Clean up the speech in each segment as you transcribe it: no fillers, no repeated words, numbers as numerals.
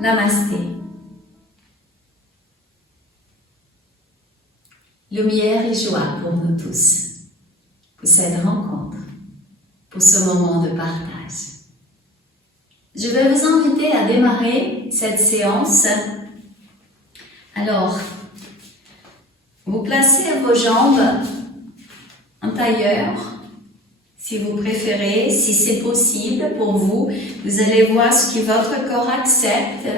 Namasté. Lumière et joie pour nous tous, pour cette rencontre, pour ce moment de partage. Je vais vous inviter à démarrer cette séance. Alors, vous placez vos jambes en tailleur, si vous préférez, si c'est possible pour vous. Vous allez voir ce que votre corps accepte.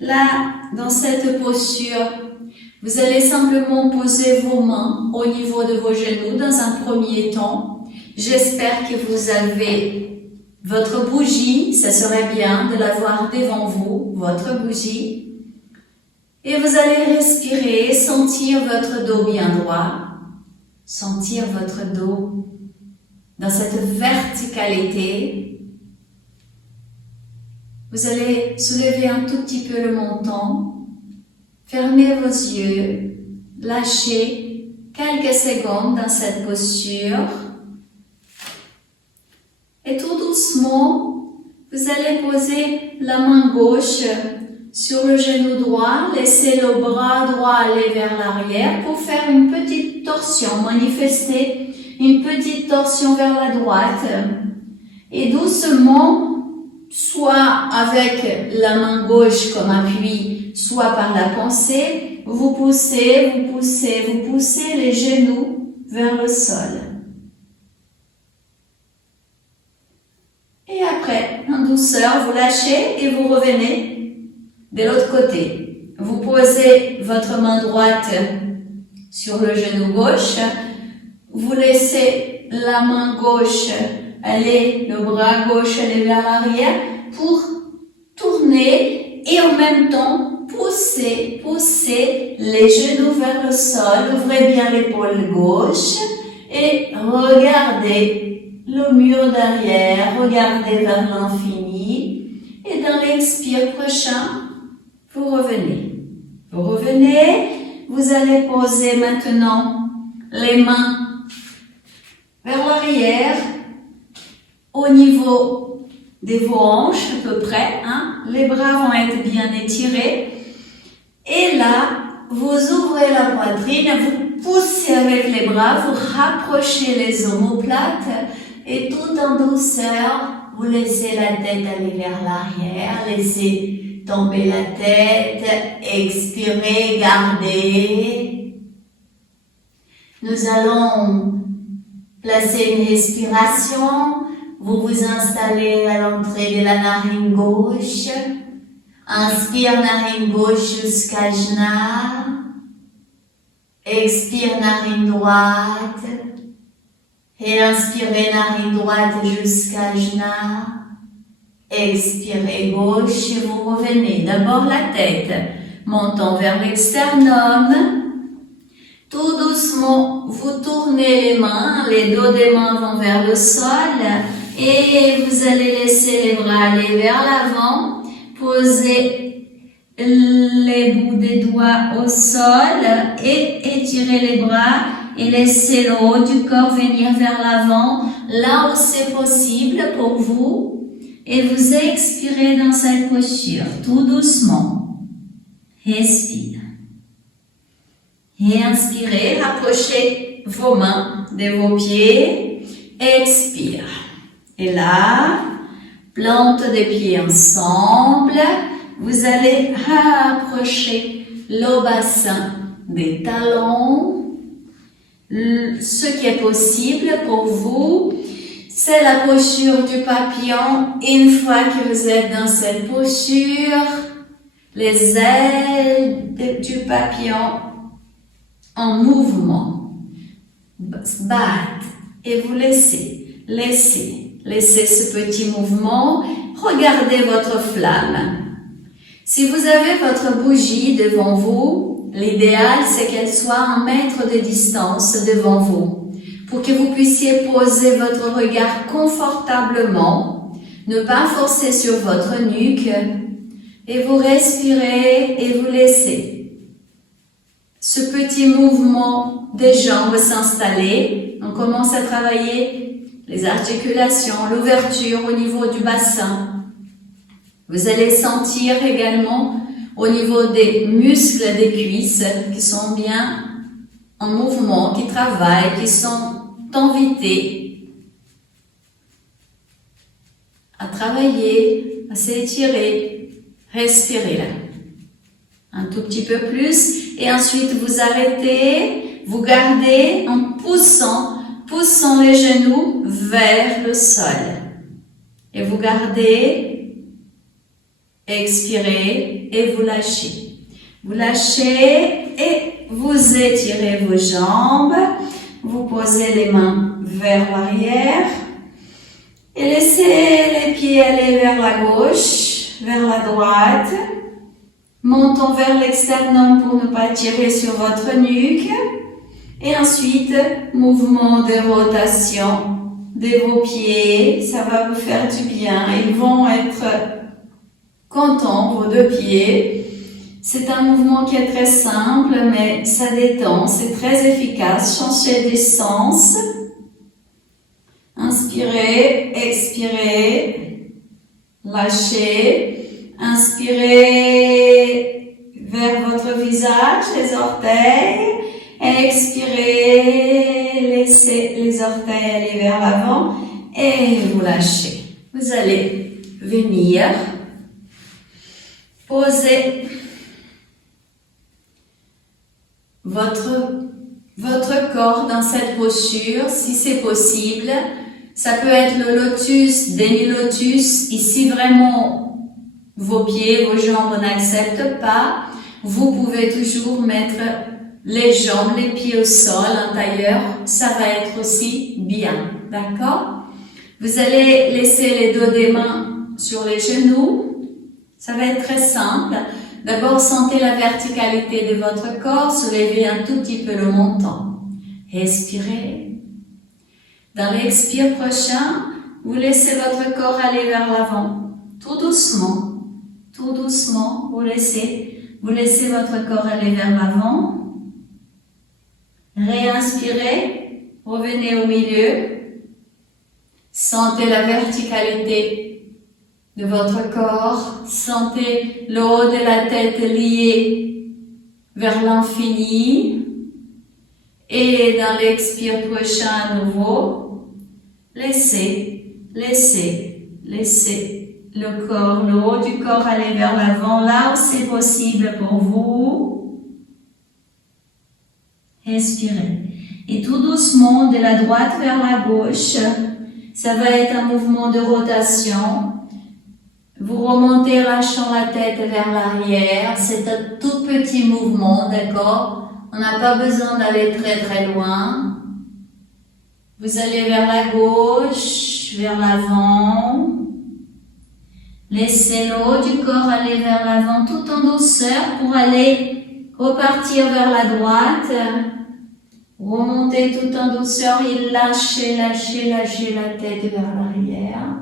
Là, dans cette posture, vous allez simplement poser vos mains au niveau de vos genoux dans un premier temps. J'espère que vous avez votre bougie, ça serait bien de l'avoir devant vous, votre bougie. Et vous allez respirer, sentir votre dos bien droit, sentir votre dos dans cette verticalité. Vous allez soulever un tout petit peu le menton, fermez vos yeux, lâchez quelques secondes dans cette posture. Et tout doucement, vous allez poser la main gauche sur le genou droit, laissez le bras droit aller vers l'arrière pour faire une petite torsion, manifester une petite torsion vers la droite. Et doucement, soit avec la main gauche comme appui, soit par la pensée, vous poussez les genoux vers le sol. Et après, en douceur, vous lâchez et vous revenez de l'autre côté. Vous posez votre main droite sur le genou gauche. Vous laissez la main gauche aller, le bras gauche aller vers l'arrière pour tourner et en même temps pousser les genoux vers le sol. Ouvrez bien l'épaule gauche et regardez le mur derrière, regardez vers l'infini. Et dans l'expire prochain, vous revenez. Vous allez poser maintenant les mains vers l'arrière, au niveau de vos hanches à peu près. Les bras vont être bien étirés. Et là, vous ouvrez la poitrine, vous poussez avec les bras, vous rapprochez les omoplates et tout en douceur, vous laissez la tête aller vers l'arrière, laissez tomber la tête, expirez, gardez. Nous allons placer une respiration. Vous vous installez à l'entrée de la narine gauche. Inspire narine gauche jusqu'à Jna. Expire narine droite. Et inspirez narine droite jusqu'à Jna. Expirez gauche et vous revenez. D'abord la tête, montant vers l'externum. Tout doucement, vous tournez les mains, les dos des mains vont vers le sol et vous allez laisser les bras aller vers l'avant. Posez les bouts des doigts au sol et étirez les bras et laissez le haut du corps venir vers l'avant, là où c'est possible pour vous. Et vous expirez dans cette posture, tout doucement. Respire. Et inspirez, rapprochez vos mains de vos pieds. Expire. Et là, plante des pieds ensemble. Vous allez rapprocher le bassin des talons. Ce qui est possible pour vous, c'est la posture du papillon. Une fois que vous êtes dans cette posture, les ailes du papillon en mouvement battent et vous laissez ce petit mouvement. Regardez votre flamme. Si vous avez votre bougie devant vous, l'idéal c'est qu'elle soit 1 mètre de distance devant vous pour que vous puissiez poser votre regard confortablement, ne pas forcer sur votre nuque et vous respirez et vous laissez ce petit mouvement des jambes s'installer. On commence à travailler les articulations, l'ouverture au niveau du bassin. Vous allez sentir également au niveau des muscles des cuisses qui sont bien en mouvement, qui travaillent, qui sont invités à travailler, à s'étirer, respirer là. Un tout petit peu plus et ensuite vous arrêtez, vous gardez en poussant les genoux vers le sol. Et vous gardez, expirez et vous lâchez. Vous lâchez et vous étirez vos jambes. Vous posez les mains vers l'arrière et laissez les pieds aller vers la gauche, vers la droite. Montons vers l'externum pour ne pas tirer sur votre nuque. Et ensuite, mouvement de rotation de vos pieds. Ça va vous faire du bien. Ils vont être contents, vos deux pieds. C'est un mouvement qui est très simple, mais ça détend. C'est très efficace. Changez de sens. Inspirez, expirez, lâchez. Inspirez vers votre visage, les orteils. Expirez, laissez les orteils aller vers l'avant et vous lâchez. Vous allez venir poser votre corps dans cette posture, si c'est possible. Ça peut être le lotus, demi-lotus. Ici, vraiment, vos pieds, vos jambes n'acceptent pas. Vous pouvez toujours mettre les jambes, les pieds au sol, en tailleur. Ça va être aussi bien. D'accord? Vous allez laisser les dos des mains sur les genoux. Ça va être très simple. D'abord, sentez la verticalité de votre corps. Soulevez un tout petit peu le menton. Respirez. Dans l'expire prochain, vous laissez votre corps aller vers l'avant. Tout doucement, vous laissez votre corps aller vers l'avant. Réinspirez, revenez au milieu. Sentez la verticalité de votre corps. Sentez le haut de la tête lié vers l'infini. Et dans l'expire prochain à nouveau, laissez le corps, le haut du corps aller vers l'avant, là où c'est possible pour vous. Respirez. Et tout doucement, de la droite vers la gauche, ça va être un mouvement de rotation. Vous remontez, lâchant la tête vers l'arrière. C'est un tout petit mouvement, d'accord? On n'a pas besoin d'aller très très loin. Vous allez vers la gauche, vers l'avant. Laissez le haut du corps aller vers l'avant tout en douceur pour aller repartir vers la droite. Remontez tout en douceur et lâchez la tête vers l'arrière.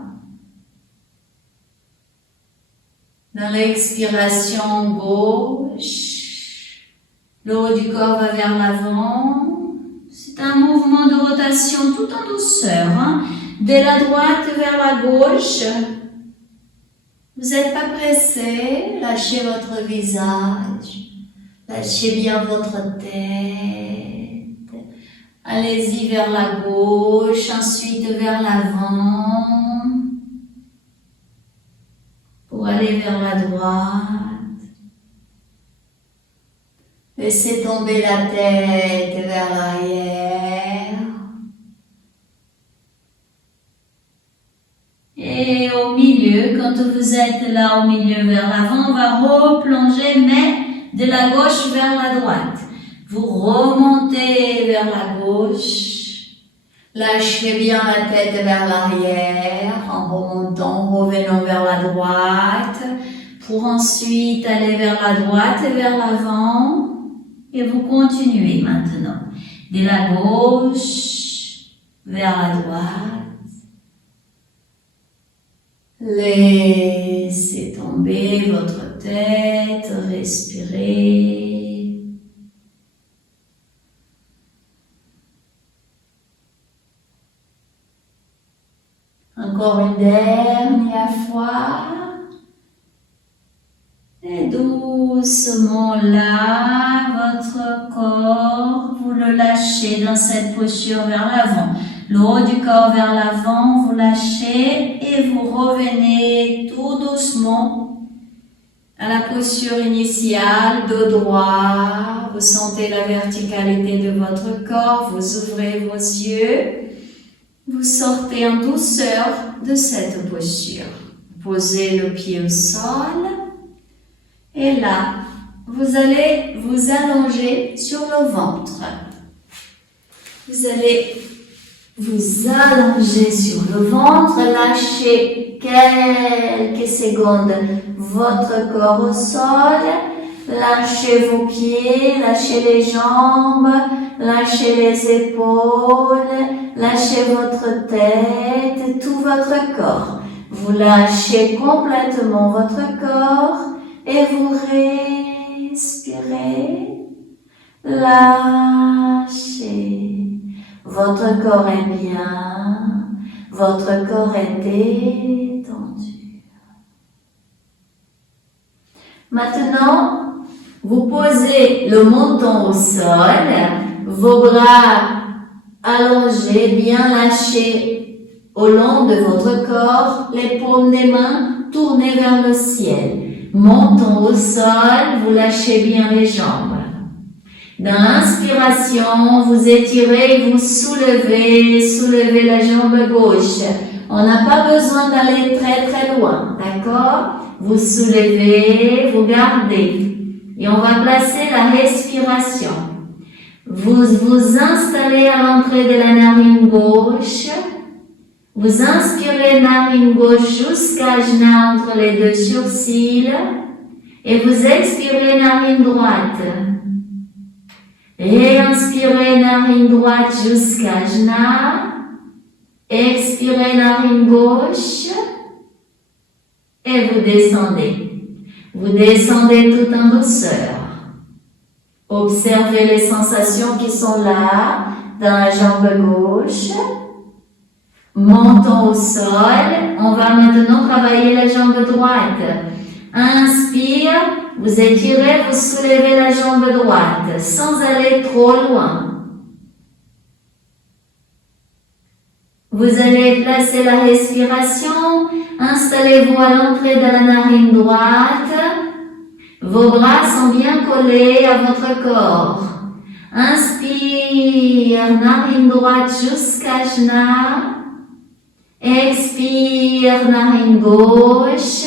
Dans l'expiration gauche, le haut du corps va vers l'avant. C'est un mouvement de rotation tout en douceur. De la droite vers la gauche. Vous n'êtes pas pressé. Lâchez votre visage. Lâchez bien votre tête. Allez-y vers la gauche, ensuite vers l'avant. Pour aller vers la droite. Laissez tomber la tête vers l'arrière. Et au milieu, quand vous êtes là au milieu vers l'avant, on va replonger, mais de la gauche vers la droite. Vous remontez vers la gauche. Lâchez bien la tête vers l'arrière en remontant, revenant vers la droite. Pour ensuite aller vers la droite et vers l'avant. Et vous continuez maintenant. De la gauche vers la droite. Laissez tomber votre tête, respirez. Encore une dernière fois. Et doucement là, votre corps, vous le lâchez dans cette posture vers l'avant. Le haut du corps vers l'avant, vous lâchez et vous revenez tout doucement à la posture initiale, dos droit. Vous sentez la verticalité de votre corps, vous ouvrez vos yeux. Vous sortez en douceur de cette posture. Posez le pied au sol. Et là, vous allez vous allonger sur le ventre. Vous allez vous allonger sur le ventre, lâchez quelques secondes votre corps au sol, lâchez vos pieds, lâchez les jambes, lâchez les épaules, lâchez votre tête, tout votre corps. Vous lâchez complètement votre corps et vous respirez, lâchez. Votre corps est bien, votre corps est détendu. Maintenant, vous posez le menton au sol, vos bras allongés, bien lâchés au long de votre corps, les paumes des mains tournées vers le ciel. Menton au sol, vous lâchez bien les jambes. Dans l'inspiration, vous étirez, vous soulevez la jambe gauche. On n'a pas besoin d'aller très très loin, d'accord? Vous soulevez, vous gardez. Et on va placer la respiration. Vous vous installez à l'entrée de la narine gauche. Vous inspirez narine gauche jusqu'à Ajna entre les deux sourcils. Et vous expirez narine droite. Et inspirez narine droite jusqu'à Ajna. Expirez narine gauche. Et vous descendez. Vous descendez tout en douceur. Observez les sensations qui sont là, dans la jambe gauche. Menton au sol. On va maintenant travailler la jambe droite. Inspire, vous étirez, vous soulevez la jambe droite, sans aller trop loin. Vous allez placer la respiration. Installez-vous à l'entrée de la narine droite. Vos bras sont bien collés à votre corps. Inspire, narine droite jusqu'à Ajna. Expire, narine gauche.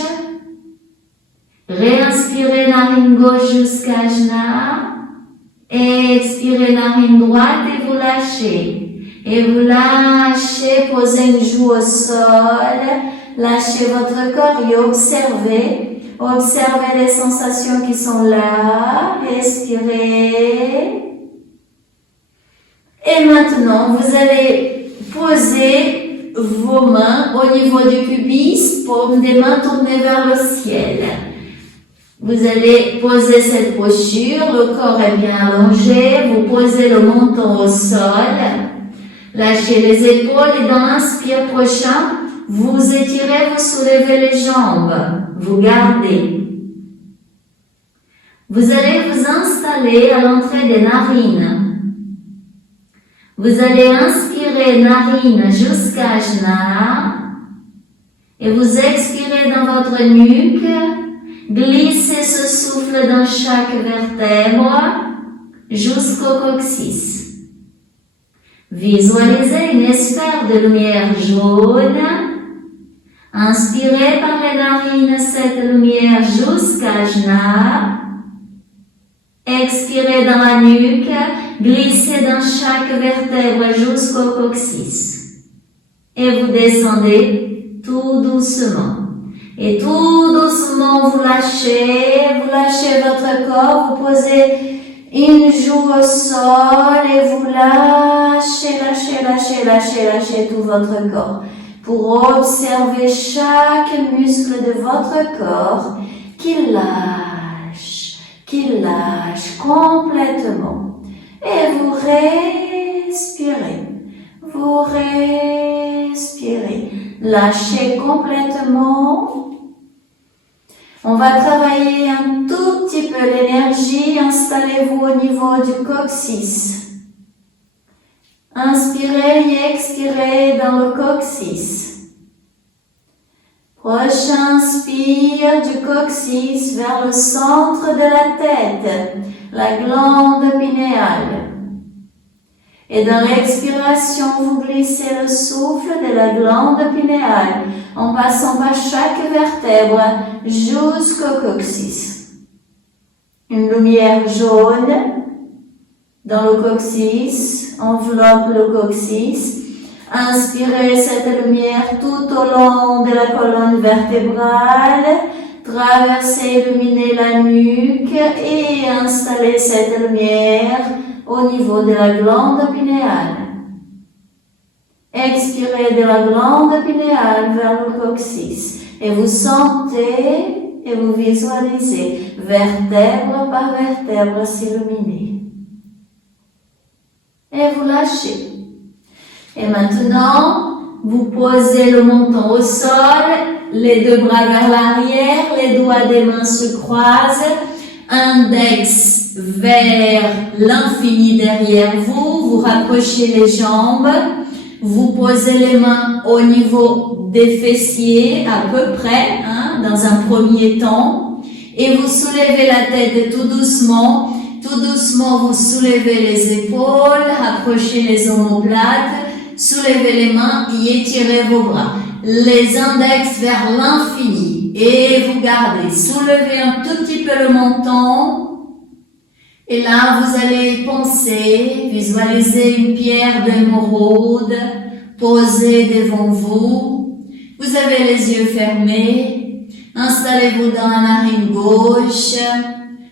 Réinspirez, narine gauche jusqu'à Ajna. Expirez, narine droite et vous lâchez. Et vous lâchez, posez une joue au sol. Lâchez votre corps et observez. Observez les sensations qui sont là. Respirez. Et maintenant, vous allez poser vos mains au niveau du pubis, paumes des mains tournées vers le ciel. Vous allez poser cette posture, le corps est bien allongé, vous posez le menton au sol, lâchez les épaules et dans l'inspire prochain, vous étirez, vous soulevez les jambes, vous gardez. Vous allez vous installer à l'entrée des narines. Vous allez inspirer narine jusqu'à Ajna et vous expirez dans votre nuque. Glissez ce souffle dans chaque vertèbre jusqu'au coccyx. Visualisez une sphère de lumière jaune. Inspirez par les narines cette lumière jusqu'à Ajna. Expirez dans la nuque. Glissez dans chaque vertèbre jusqu'au coccyx. Et vous descendez tout doucement. Et tout doucement, vous lâchez votre corps, vous posez une joue au sol et vous lâchez tout votre corps pour observer chaque muscle de votre corps qui lâche complètement. Et vous respirez, lâchez complètement. On va travailler un tout petit peu l'énergie. Installez-vous au niveau du coccyx. Inspirez et expirez dans le coccyx. Prochain inspire du coccyx vers le centre de la tête, la glande pinéale. Et dans l'expiration, vous glissez le souffle de la glande pinéale en passant par chaque vertèbre jusqu'au coccyx. Une lumière jaune dans le coccyx enveloppe le coccyx. Inspirez cette lumière tout au long de la colonne vertébrale. Traversez, illuminez la nuque et installez cette lumière au niveau de la glande pinéale. Expirez de la glande pinéale vers le coccyx et vous sentez et vous visualisez vertèbre par vertèbre s'illuminer. Et vous lâchez. Et maintenant, vous posez le menton au sol, les deux bras vers l'arrière, les doigts des mains se croisent, index vers l'infini derrière vous, vous rapprochez les jambes, vous posez les mains au niveau des fessiers à peu près, dans un premier temps, et vous soulevez la tête tout doucement vous soulevez les épaules, rapprochez les omoplates, soulevez les mains et étirez vos bras. Les index vers l'infini et vous gardez. Soulevez un tout petit peu le menton. Et là, vous allez penser, visualiser une pierre d'émeraude posée devant vous. Vous avez les yeux fermés. Installez-vous dans la narine gauche.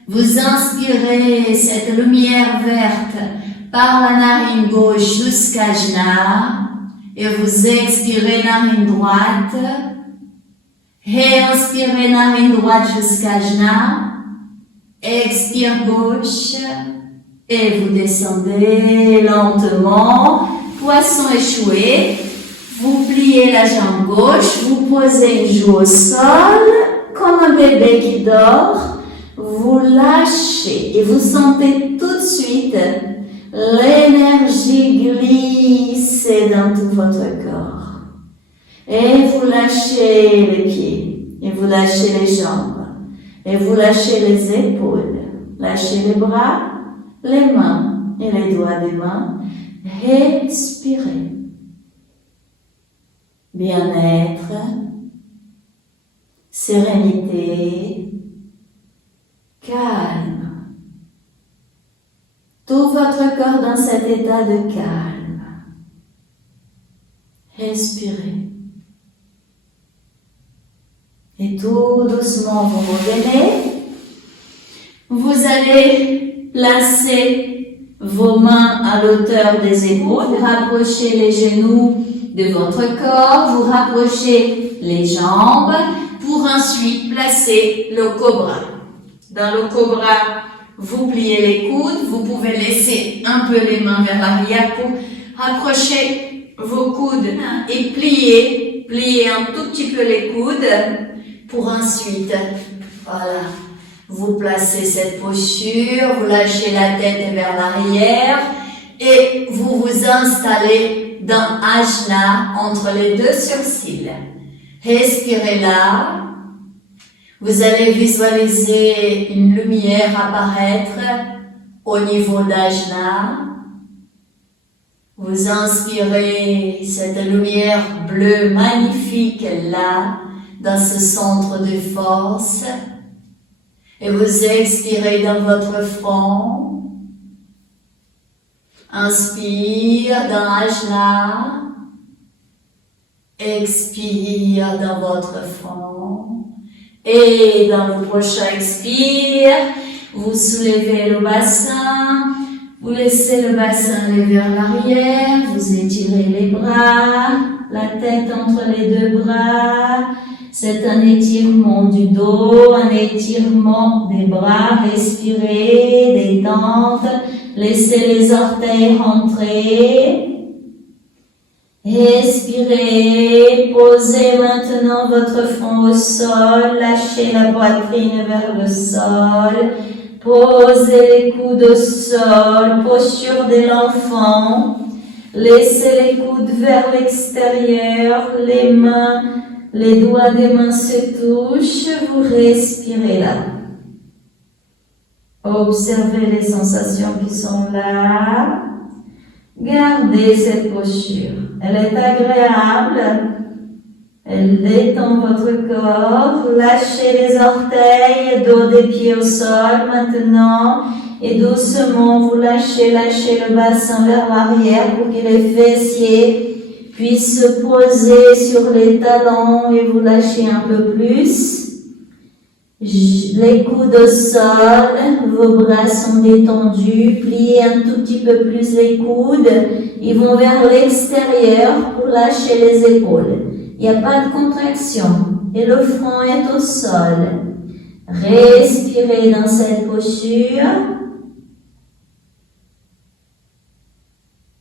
Vous inspirez cette lumière verte par la narine gauche jusqu'à Jna et vous expirez narine droite. Réinspirez narine droite jusqu'à Jna. Expire gauche et vous descendez lentement. Poisson échoué. Vous pliez la jambe gauche, vous posez une joue au sol comme un bébé qui dort. Vous lâchez et vous sentez tout de suite l'énergie glisser dans tout votre corps. Et vous lâchez les pieds, et vous lâchez les jambes, et vous lâchez les épaules, lâchez les bras, les mains et les doigts des mains. Respirez. Bien-être, sérénité, calme. Tout votre corps dans cet état de calme. Respirez. Et tout doucement, vous revenez. Vous allez placer vos mains à l'auteur des épaules, rapprochez les genoux de votre corps, vous rapprochez les jambes pour ensuite placer le cobra. Dans le cobra, vous pliez les coudes, vous pouvez laisser un peu les mains vers l'arrière pour rapprocher vos coudes et plier un tout petit peu les coudes pour ensuite, voilà, vous placez cette posture, vous lâchez la tête vers l'arrière et vous vous installez dans Ajna entre les deux sourcils. Respirez là. Vous allez visualiser une lumière apparaître au niveau d'Ajna. Vous inspirez cette lumière bleue magnifique là, dans ce centre de force. Et vous expirez dans votre front. Inspire dans Ajna. Expire dans votre front. Et dans le prochain expire, vous soulevez le bassin. Vous laissez le bassin aller vers l'arrière. Vous étirez les bras. La tête entre les deux bras. C'est un étirement du dos, un étirement des bras. Respirez, détente. Laissez les orteils rentrer. Expirez, posez maintenant votre front au sol, lâchez la poitrine vers le sol, posez les coudes au sol, posture de l'enfant, laissez les coudes vers l'extérieur, les mains, les doigts des mains se touchent, vous respirez là. Observez les sensations qui sont là. Gardez cette posture. Elle est agréable. Elle détend votre corps. Lâchez les orteils, dos des pieds au sol maintenant. Et doucement, vous lâchez le bassin vers l'arrière pour que les fessiers puissent se poser sur les talons et vous lâchez un peu plus. Les coudes au sol, vos bras sont détendus, pliez un tout petit peu plus les coudes, ils vont vers l'extérieur pour lâcher les épaules. Il n'y a pas de contraction et le front est au sol. Respirez dans cette posture.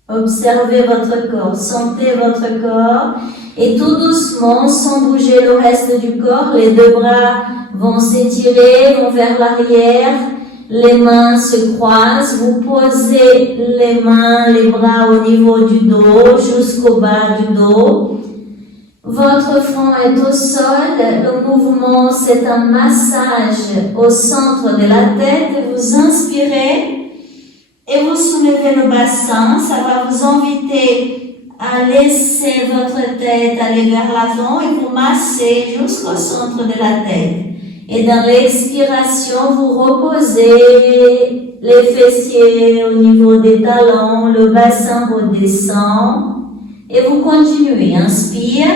Observez votre corps, sentez votre corps et tout doucement, sans bouger le reste du corps, les deux bras vont s'étirer, vont vers l'arrière, les mains se croisent, vous posez les mains, les bras au niveau du dos, jusqu'au bas du dos. Votre front est au sol, le mouvement c'est un massage au centre de la tête, vous inspirez et vous soulevez le bassin, ça va vous inviter à laisser votre tête aller vers l'avant et vous massez jusqu'au centre de la tête. Et dans l'expiration, vous reposez les fessiers au niveau des talons, le bassin redescend et vous continuez. Inspire,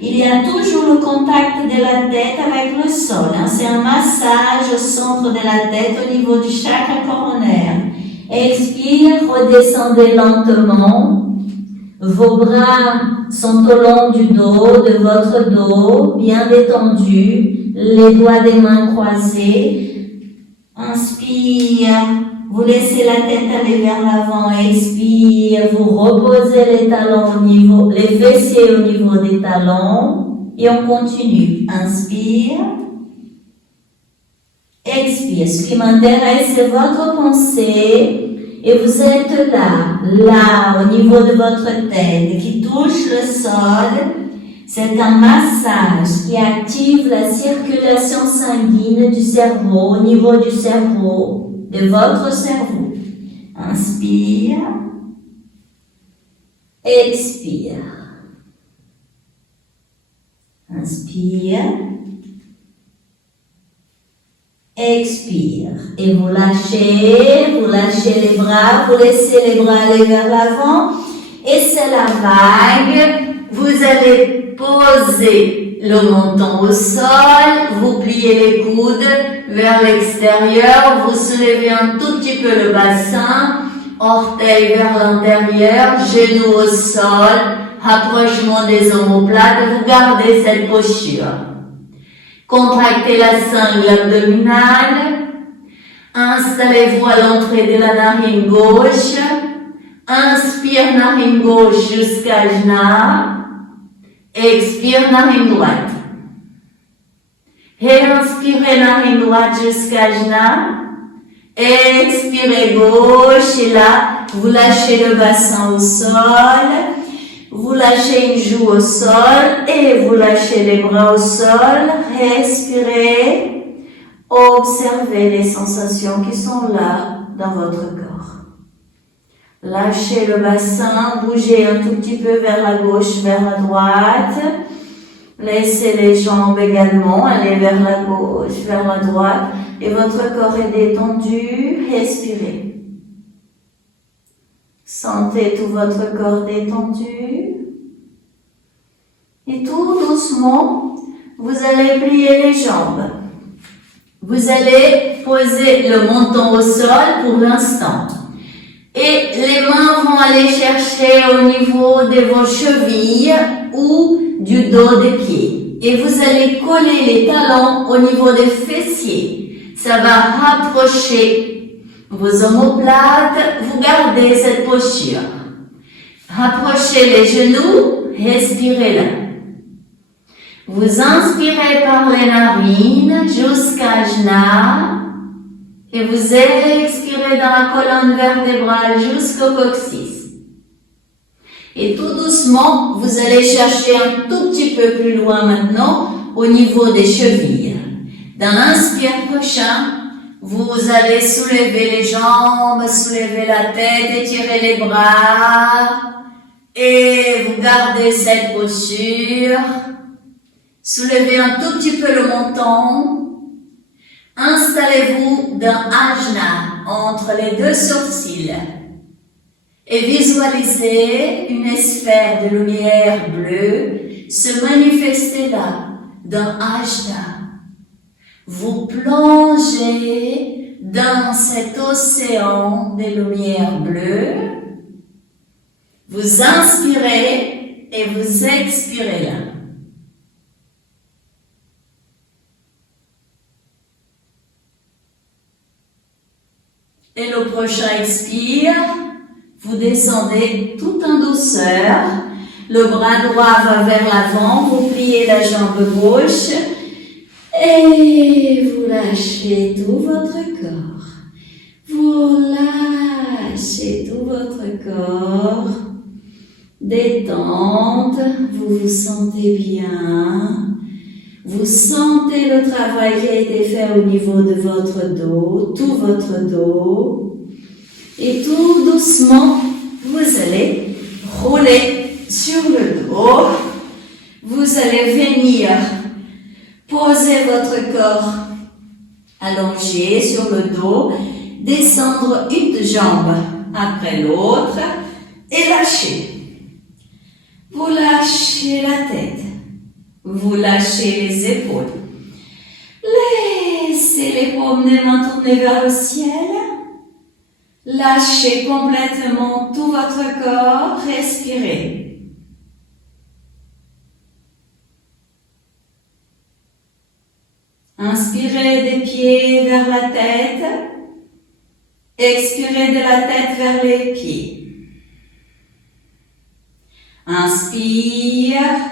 il y a toujours le contact de la tête avec le sol. C'est un massage au centre de la tête au niveau du chakra coronaire. Expire, redescendez lentement. Vos bras sont au long du dos, de votre dos, bien détendus, les doigts des mains croisés. Inspire, vous laissez la tête aller vers l'avant, expire, vous reposez les talons au niveau, les fessiers au niveau des talons, et on continue. Inspire, expire. Ce qui m'intéresse, c'est votre pensée. Et vous êtes là, au niveau de votre tête, qui touche le sol. C'est un massage qui active la circulation sanguine du cerveau, au niveau du cerveau, de votre cerveau. Inspire. Expire. Inspire. Expire. Et vous lâchez les bras, vous laissez les bras aller vers l'avant. Et c'est la vague. Vous allez poser le menton au sol, vous pliez les coudes vers l'extérieur, vous soulevez un tout petit peu le bassin, orteils vers l'intérieur, genoux au sol, rapprochement des omoplates, vous gardez cette posture. Contractez la sangle abdominale. Installez-vous à l'entrée de la narine gauche. Inspire narine gauche jusqu'à Ajna. Expire narine droite. Inspirez narine droite jusqu'à Ajna. Expirez gauche et là, vous lâchez le bassin au sol. Vous lâchez une joue au sol et vous lâchez les bras au sol. Respirez. Observez les sensations qui sont là dans votre corps. Lâchez le bassin, bougez un tout petit peu vers la gauche, vers la droite. Laissez les jambes également aller vers la gauche, vers la droite. Et votre corps est détendu. Respirez. Sentez tout votre corps détendu. Et tout doucement, vous allez plier les jambes. Vous allez poser le menton au sol pour l'instant. Et les mains vont aller chercher au niveau de vos chevilles ou du dos des pieds. Et vous allez coller les talons au niveau des fessiers. Ça va rapprocher vos omoplates. Vous gardez cette posture. Rapprochez les genoux, respirez là. Vous inspirez par les narines jusqu'à Ajna et vous expirez dans la colonne vertébrale jusqu'au coccyx. Et tout doucement, vous allez chercher un tout petit peu plus loin maintenant au niveau des chevilles. Dans l'inspire prochain, vous allez soulever les jambes, soulever la tête, étirer les bras et vous gardez cette posture. Soulevez un tout petit peu le menton. Installez-vous dans Ajna, entre les deux sourcils. Et visualisez une sphère de lumière bleue se manifester là, dans Ajna. Vous plongez dans cet océan des lumières bleues. Vous inspirez et vous expirez là. Et le prochain expire, vous descendez tout en douceur. Le bras droit va vers l'avant, vous pliez la jambe gauche et vous lâchez tout votre corps. Vous lâchez tout votre corps. Détente, vous vous sentez bien. Vous sentez le travail qui a été fait au niveau de votre dos, tout votre dos. Et tout doucement, vous allez rouler sur le dos. Vous allez venir poser votre corps allongé sur le dos, descendre une jambe après l'autre et lâcher. Vous lâchez la tête. Vous lâchez les épaules. Laissez les paumes des mains tourner vers le ciel. Lâchez complètement tout votre corps. Respirez. Inspirez des pieds vers la tête. Expirez de la tête vers les pieds. Inspire.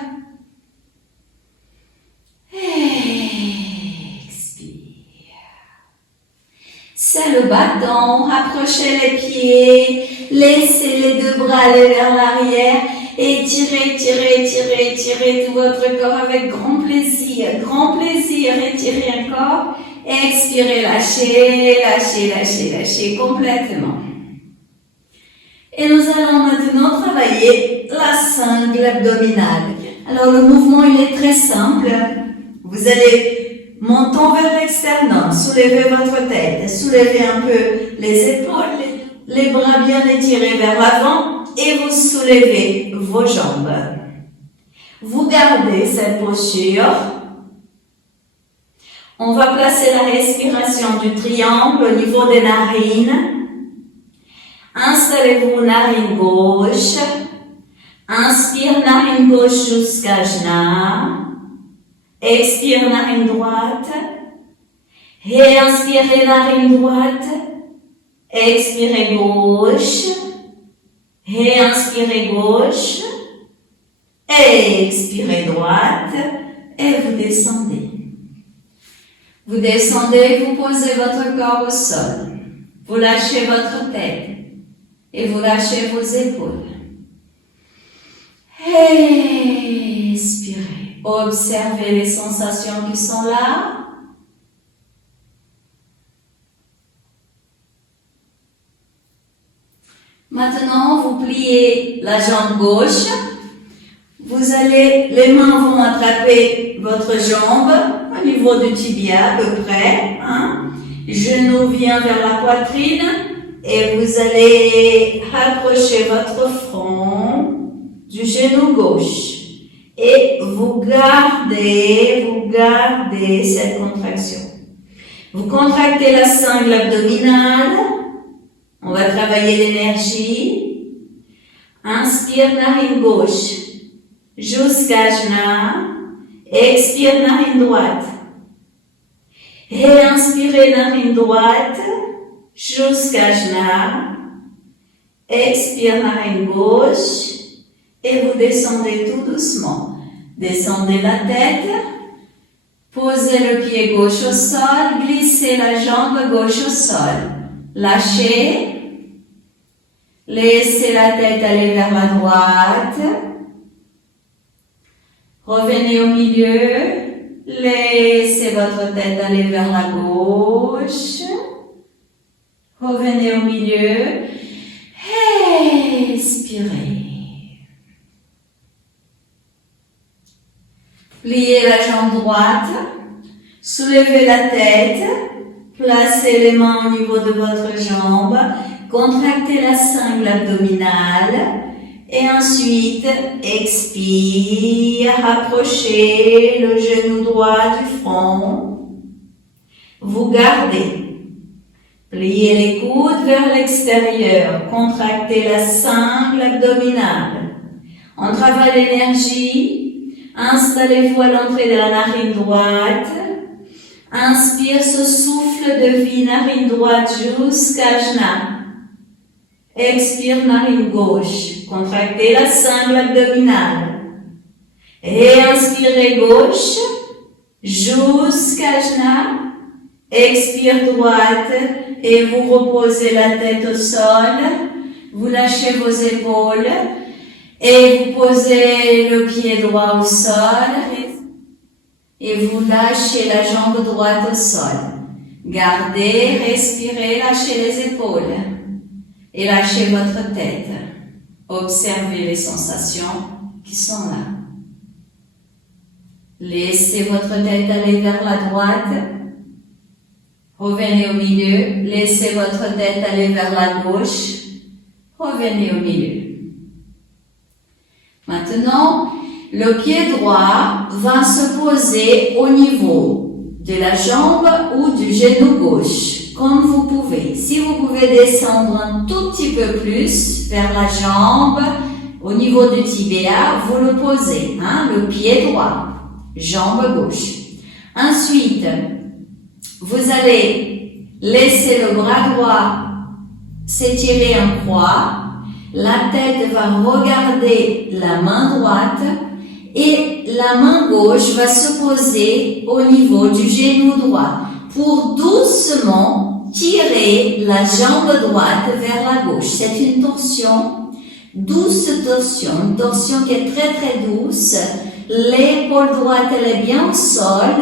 C'est le bâton, rapprochez les pieds, laissez les deux bras aller vers l'arrière et tirez tout votre corps avec grand plaisir, étirez encore, expirez, lâchez complètement. Et nous allons maintenant travailler la sangle abdominale. Alors le mouvement il est très simple, vous allez menton vers l'externum, soulevez votre tête, soulevez un peu les épaules, les bras bien étirés vers l'avant et vous soulevez vos jambes. Vous gardez cette posture. On va placer la respiration du triangle au niveau des narines. Installez-vous narine gauche. Inspire narine gauche jusqu'à Ajna. Expire narine droite. Réinspirez narine droite. Expirez gauche. Réinspirez gauche. Expirez droite. Et vous descendez. Vous descendez, vous posez votre corps au sol. Vous lâchez votre tête. Et vous lâchez vos épaules. Expirez. Observez les sensations qui sont là. Maintenant, vous pliez la jambe gauche. Les mains vont attraper votre jambe au niveau du tibia à peu près. Genou vient vers la poitrine et vous allez rapprocher votre front du genou gauche. Et vous gardez cette contraction. Vous contractez la sangle abdominale. On va travailler l'énergie. Inspire narine gauche jusqu'à Ajna. Expire narine droite. Réinspirez narine droite jusqu'à Ajna. Expire, narine gauche. Et vous descendez tout doucement. Descendez la tête. Posez le pied gauche au sol. Glissez la jambe gauche au sol. Lâchez. Laissez la tête aller vers la droite. Revenez au milieu. Laissez votre tête aller vers la gauche. Revenez au milieu. Expirez. Pliez la jambe droite. Soulevez la tête. Placez les mains au niveau de votre jambe. Contractez la sangle abdominale. Et ensuite, expire. Rapprochez le genou droit du front. Vous gardez. Pliez les coudes vers l'extérieur. Contractez la sangle abdominale. On travaille l'énergie. Installez-vous à l'entrée de la narine droite. Inspire ce souffle de vie, narine droite jusqu'à Ajna. Expire, narine gauche. Contractez la sangle abdominale. Et inspirez gauche jusqu'à Ajna. Expire droite et vous reposez la tête au sol. Vous lâchez vos épaules et vous posez le pied droit au sol. Et vous lâchez la jambe droite au sol. Gardez, respirez, lâchez les épaules. Et lâchez votre tête. Observez les sensations qui sont là. Laissez votre tête aller vers la droite. Revenez au milieu. Laissez votre tête aller vers la gauche. Revenez au milieu. Maintenant, le pied droit va se poser au niveau de la jambe ou du genou gauche, comme vous pouvez. Si vous pouvez descendre un tout petit peu plus vers la jambe, au niveau du tibia, vous le posez, le pied droit, jambe gauche. Ensuite, vous allez laisser le bras droit s'étirer en croix. La tête va regarder la main droite et la main gauche va se poser au niveau du genou droit pour doucement tirer la jambe droite vers la gauche. C'est une torsion, douce torsion, une torsion qui est très très douce. L'épaule droite elle est bien au sol.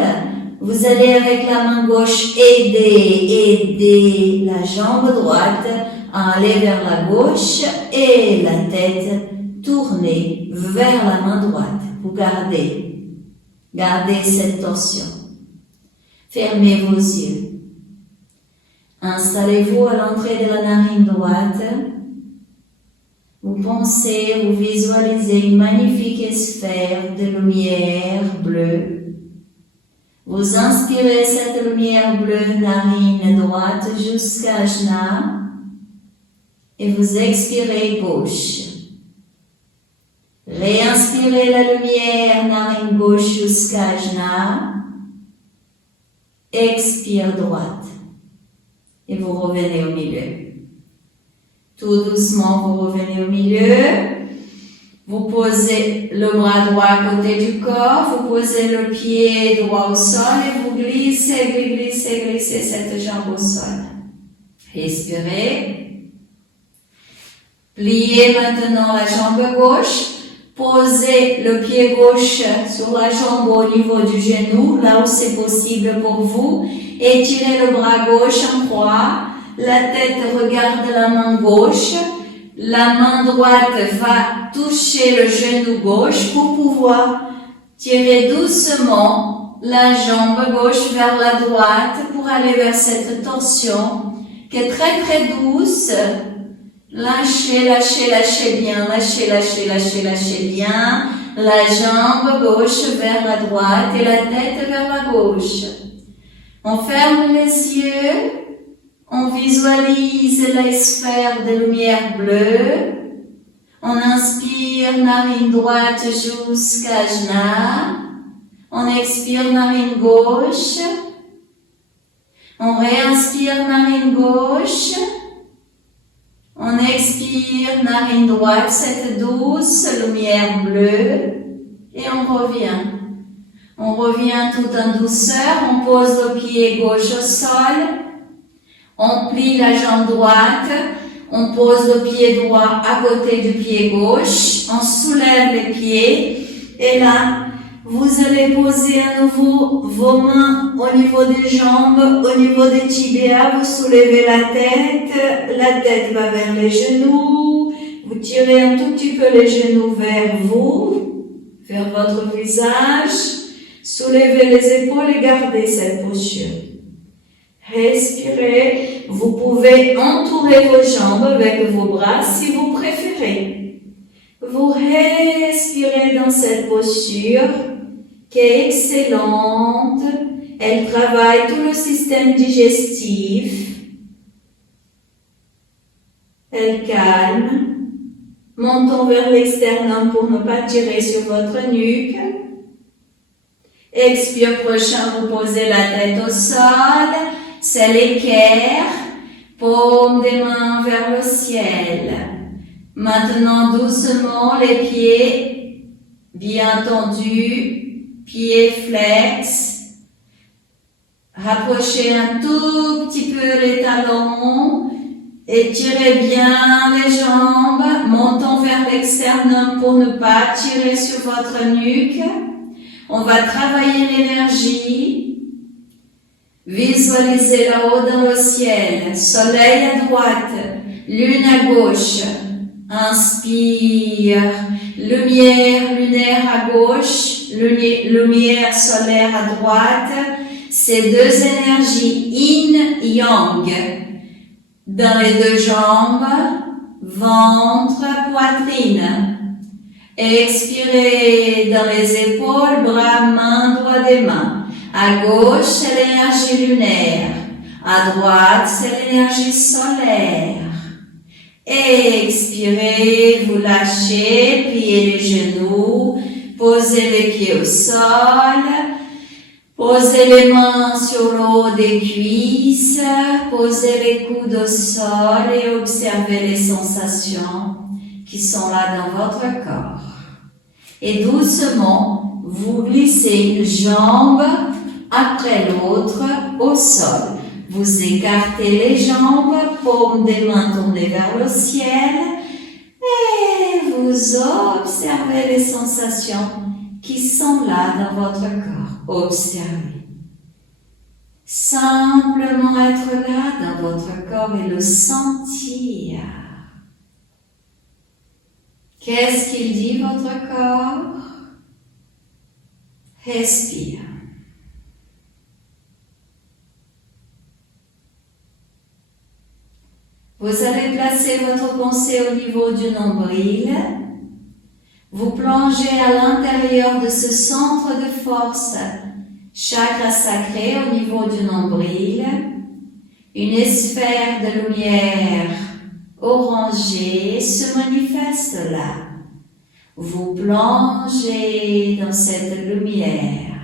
Vous allez avec la main gauche aider la jambe droite à aller vers la gauche et la tête tournée vers la main droite. Vous gardez cette torsion. Fermez vos yeux. Installez-vous à l'entrée de la narine droite. Vous pensez, vous visualisez une magnifique sphère de lumière bleue. Vous inspirez cette lumière bleue, narine droite jusqu'à Ajna. Et vous expirez gauche. Réinspirez la lumière, narine gauche jusqu'à Ajna. Expire droite. Et vous revenez au milieu. Tout doucement, vous revenez au milieu. Vous posez le bras droit à côté du corps. Vous posez le pied droit au sol et vous glissez cette jambe au sol. Respirez. Pliez maintenant la jambe gauche. Posez le pied gauche sur la jambe au niveau du genou, là où c'est possible pour vous. Étirez le bras gauche en croix. La tête regarde la main gauche. La main droite va toucher le genou gauche pour pouvoir tirer doucement la jambe gauche vers la droite pour aller vers cette torsion qui est très très douce. Lâchez bien, lâchez bien. La jambe gauche vers la droite et la tête vers la gauche. On ferme les yeux, on visualise la sphère de lumière bleue. On inspire, narine droite jusqu'à Ajna. On expire, narine gauche. On réinspire, narine gauche. On On expire, narine droite, cette douce lumière bleue. Et on revient. On revient tout en douceur. On pose le pied gauche au sol. On plie la jambe droite. On pose le pied droit à côté du pied gauche. On soulève les pieds. Et là, vous allez poser à nouveau vos mains au niveau des jambes, au niveau des tibias. Vous soulevez la tête va vers les genoux. Vous tirez un tout petit peu les genoux vers vous, vers votre visage. Soulevez les épaules et gardez cette posture. Respirez. Vous pouvez entourer vos jambes avec vos bras si vous préférez. Vous respirez dans cette posture qui est excellente. Elle travaille tout le système digestif. Elle calme. Montons vers l'externum pour ne pas tirer sur votre nuque. Expire prochain, vous posez la tête au sol. C'est l'équerre. Paume des mains vers le ciel. Maintenant, doucement, les pieds bien tendus, pieds flex. Rapprochez un tout petit peu les talons. Étirez bien les jambes. Montons vers l'externum pour ne pas tirer sur votre nuque. On va travailler l'énergie. Visualisez là-haut dans le ciel. Soleil à droite, lune à gauche. Inspire. Lumière lunaire à gauche, lumière solaire à droite. Ces deux énergies yin-yang. Dans les deux jambes, ventre, poitrine. Expirez dans les épaules, bras, mains, doigts des mains. À gauche, c'est l'énergie lunaire. À droite, c'est l'énergie solaire. Expirez, vous lâchez, pliez les genoux, posez les pieds au sol. Posez les mains sur le haut des cuisses, posez les coudes au sol et observez les sensations qui sont là dans votre corps. Et doucement, vous glissez une jambe après l'autre au sol. Vous écartez les jambes, paume des mains tournées vers le ciel et vous observez les sensations qui sont là dans votre corps. Observez. Simplement être là dans votre corps et le sentir. Qu'est-ce qu'il dit votre corps? Respire. Vous allez placer votre pensée au niveau du nombril. Vous plongez à l'intérieur de ce centre de force, chakra sacré au niveau du nombril. Une sphère de lumière orangée se manifeste là. Vous plongez dans cette lumière.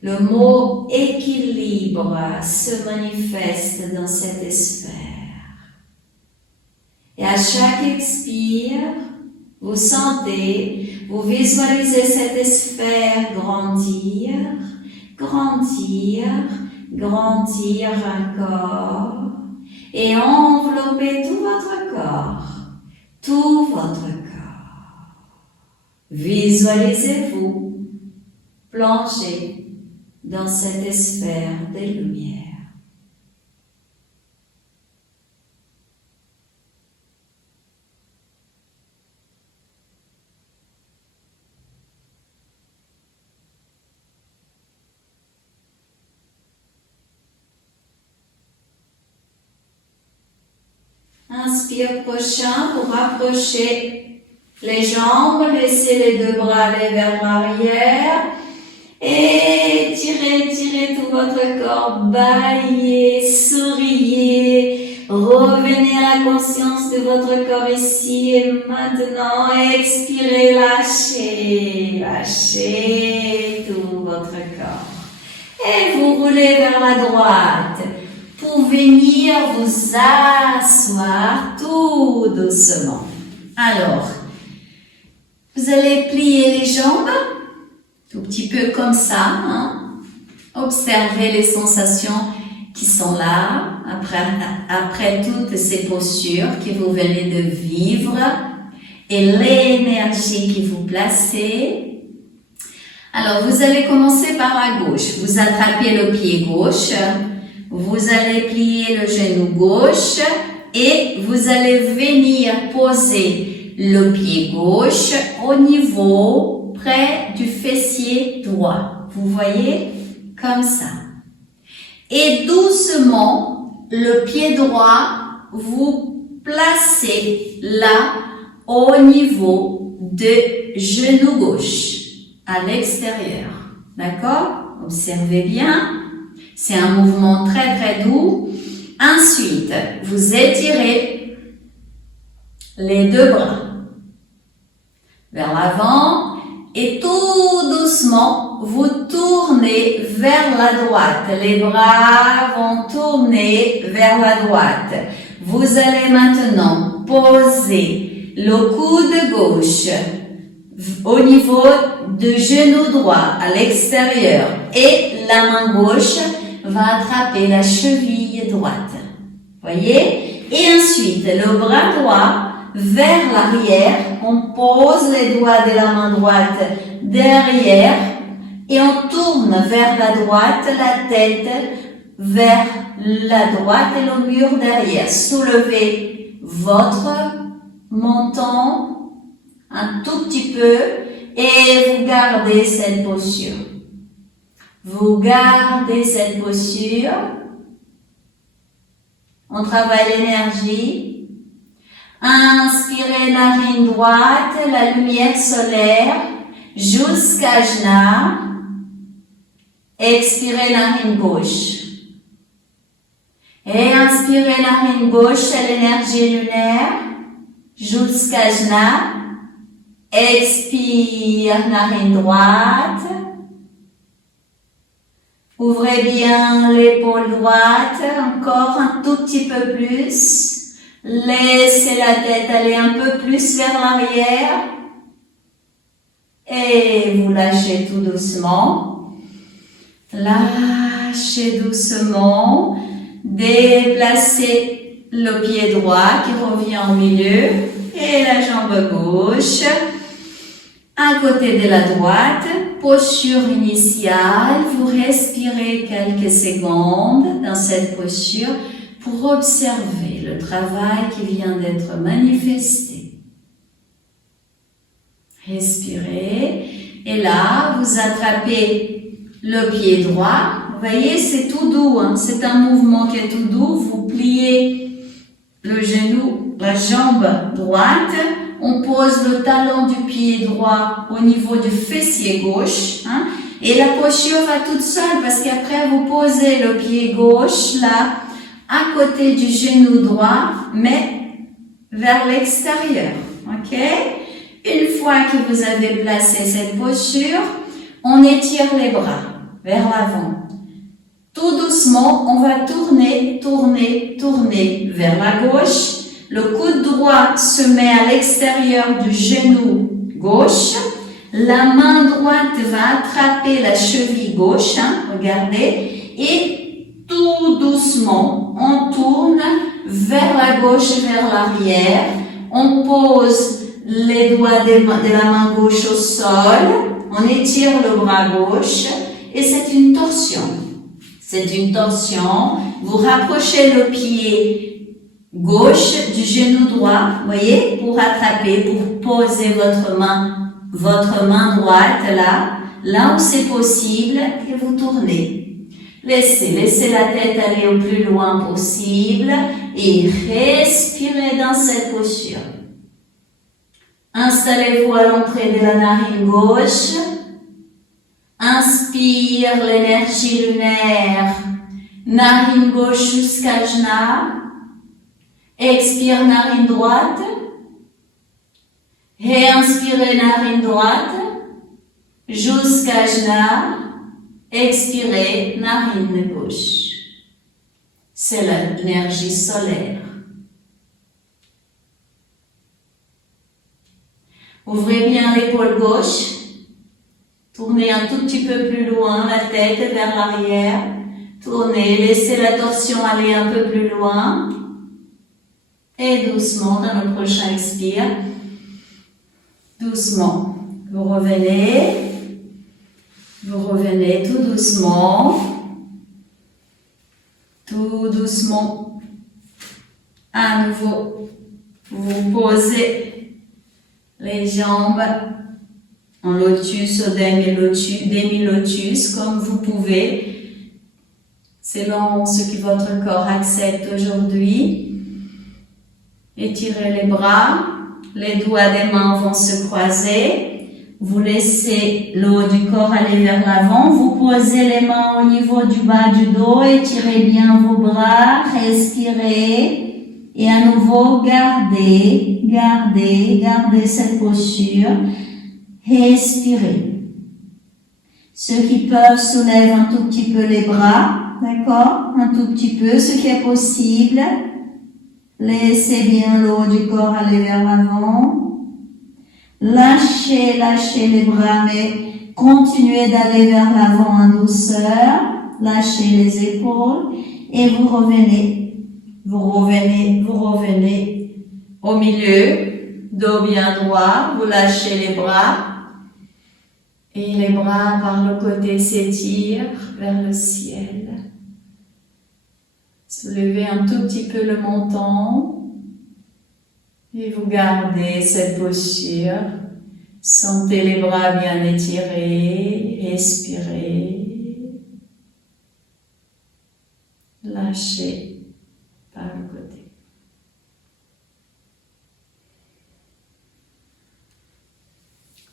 Le mot équilibre se manifeste dans cette sphère. Et à chaque expire, vous sentez, vous visualisez cette sphère grandir, grandir, grandir encore et envelopper tout votre corps, tout votre corps. Visualisez-vous plonger dans cette sphère de lumière. Inspire prochain, vous rapprochez les jambes, laissez les deux bras aller vers l'arrière et tirez tout votre corps, baillez, souriez, revenez à la conscience de votre corps ici et maintenant, expirez, lâchez tout votre corps et vous roulez vers la droite. pour venir vous asseoir tout doucement. Alors, vous allez plier les jambes, tout petit peu comme ça. Hein? Observez les sensations qui sont là, après toutes ces postures que vous venez de vivre et l'énergie que vous placez. Alors, vous allez commencer par la gauche. Vous attrapez le pied gauche, vous allez plier le genou gauche et vous allez venir poser le pied gauche au niveau près du fessier droit. Vous voyez? Comme ça. Et doucement, le pied droit, vous placez là au niveau de genou gauche, à l'extérieur. D'accord? Observez bien. C'est un mouvement très très doux. Ensuite, vous étirez les deux bras vers l'avant et tout doucement, vous tournez vers la droite. Les bras vont tourner vers la droite. Vous allez maintenant poser le coude gauche au niveau du genou droit à l'extérieur et la main gauche va attraper la cheville droite. Voyez? Et ensuite, le bras droit vers l'arrière, on pose les doigts de la main droite derrière et on tourne vers la droite, la tête vers la droite et le mur derrière. Soulevez votre menton un tout petit peu et vous gardez cette posture. Vous gardez cette posture. On travaille l'énergie. Inspirez narine droite, la lumière solaire jusqu'à Ajna. Expirez narine gauche. Et inspirez narine gauche, l'énergie lunaire jusqu'à Ajna. Expire narine droite. Ouvrez bien l'épaule droite, encore un tout petit peu plus. Laissez la tête aller un peu plus vers l'arrière. Et vous lâchez tout doucement. Lâchez doucement. Déplacez le pied droit qui revient au milieu et la jambe gauche à côté de la droite. Posture initiale, vous respirez quelques secondes dans cette posture pour observer le travail qui vient d'être manifesté. Respirez et là, vous attrapez le pied droit. Vous voyez, c'est tout doux, hein? C'est un mouvement qui est tout doux. Vous pliez le genou, la jambe droite. On pose le talon du pied droit au niveau du fessier gauche. Hein? Et la posture va toute seule parce qu'après vous posez le pied gauche là, à côté du genou droit, mais vers l'extérieur. Ok? Une fois que vous avez placé cette posture, on étire les bras vers l'avant. Tout doucement, on va tourner, tourner, tourner vers la gauche. Le coude droit se met à l'extérieur du genou gauche. La main droite va attraper la cheville gauche, hein, regardez. Et tout doucement, on tourne vers la gauche et vers l'arrière. On pose les doigts de la main gauche au sol. On étire le bras gauche. Et c'est une torsion. C'est une torsion. Vous rapprochez le pied gauche du genou droit, voyez, pour attraper, pour poser votre main droite là où c'est possible, et vous tournez. Laissez la tête aller au plus loin possible et respirez dans cette posture. Installez-vous à l'entrée de la narine gauche. Inspire l'énergie lunaire, narine gauche jusqu'à Ajna. Expire narine droite. Et inspirez narine droite jusqu'à Ajna. Expirez narine gauche. c'est l'énergie solaire. Ouvrez bien l'épaule gauche. Tournez un tout petit peu plus loin la tête vers l'arrière. Tournez, laissez la torsion aller un peu plus loin. Et doucement, dans le prochain expire, doucement, vous revenez tout doucement, à nouveau, vous posez les jambes en lotus ou demi-lotus, comme vous pouvez, selon ce que votre corps accepte aujourd'hui. Étirez les bras, les doigts des mains vont se croiser. Vous laissez le haut du corps aller vers l'avant. Vous posez les mains au niveau du bas du dos. Étirez bien vos bras. Respirez. Et à nouveau, gardez cette posture. Respirez. Ceux qui peuvent soulèvent un tout petit peu les bras. D'accord? Un tout petit peu, ce qui est possible. Laissez bien le haut du corps aller vers l'avant. Lâchez les bras, mais continuez d'aller vers l'avant en douceur. Lâchez les épaules et vous revenez au milieu, dos bien droit. Vous lâchez les bras et les bras par le côté s'étirent vers le ciel. Soulevez un tout petit peu le menton et vous gardez cette posture. Sentez les bras bien étirés, respirez. Lâchez par le côté.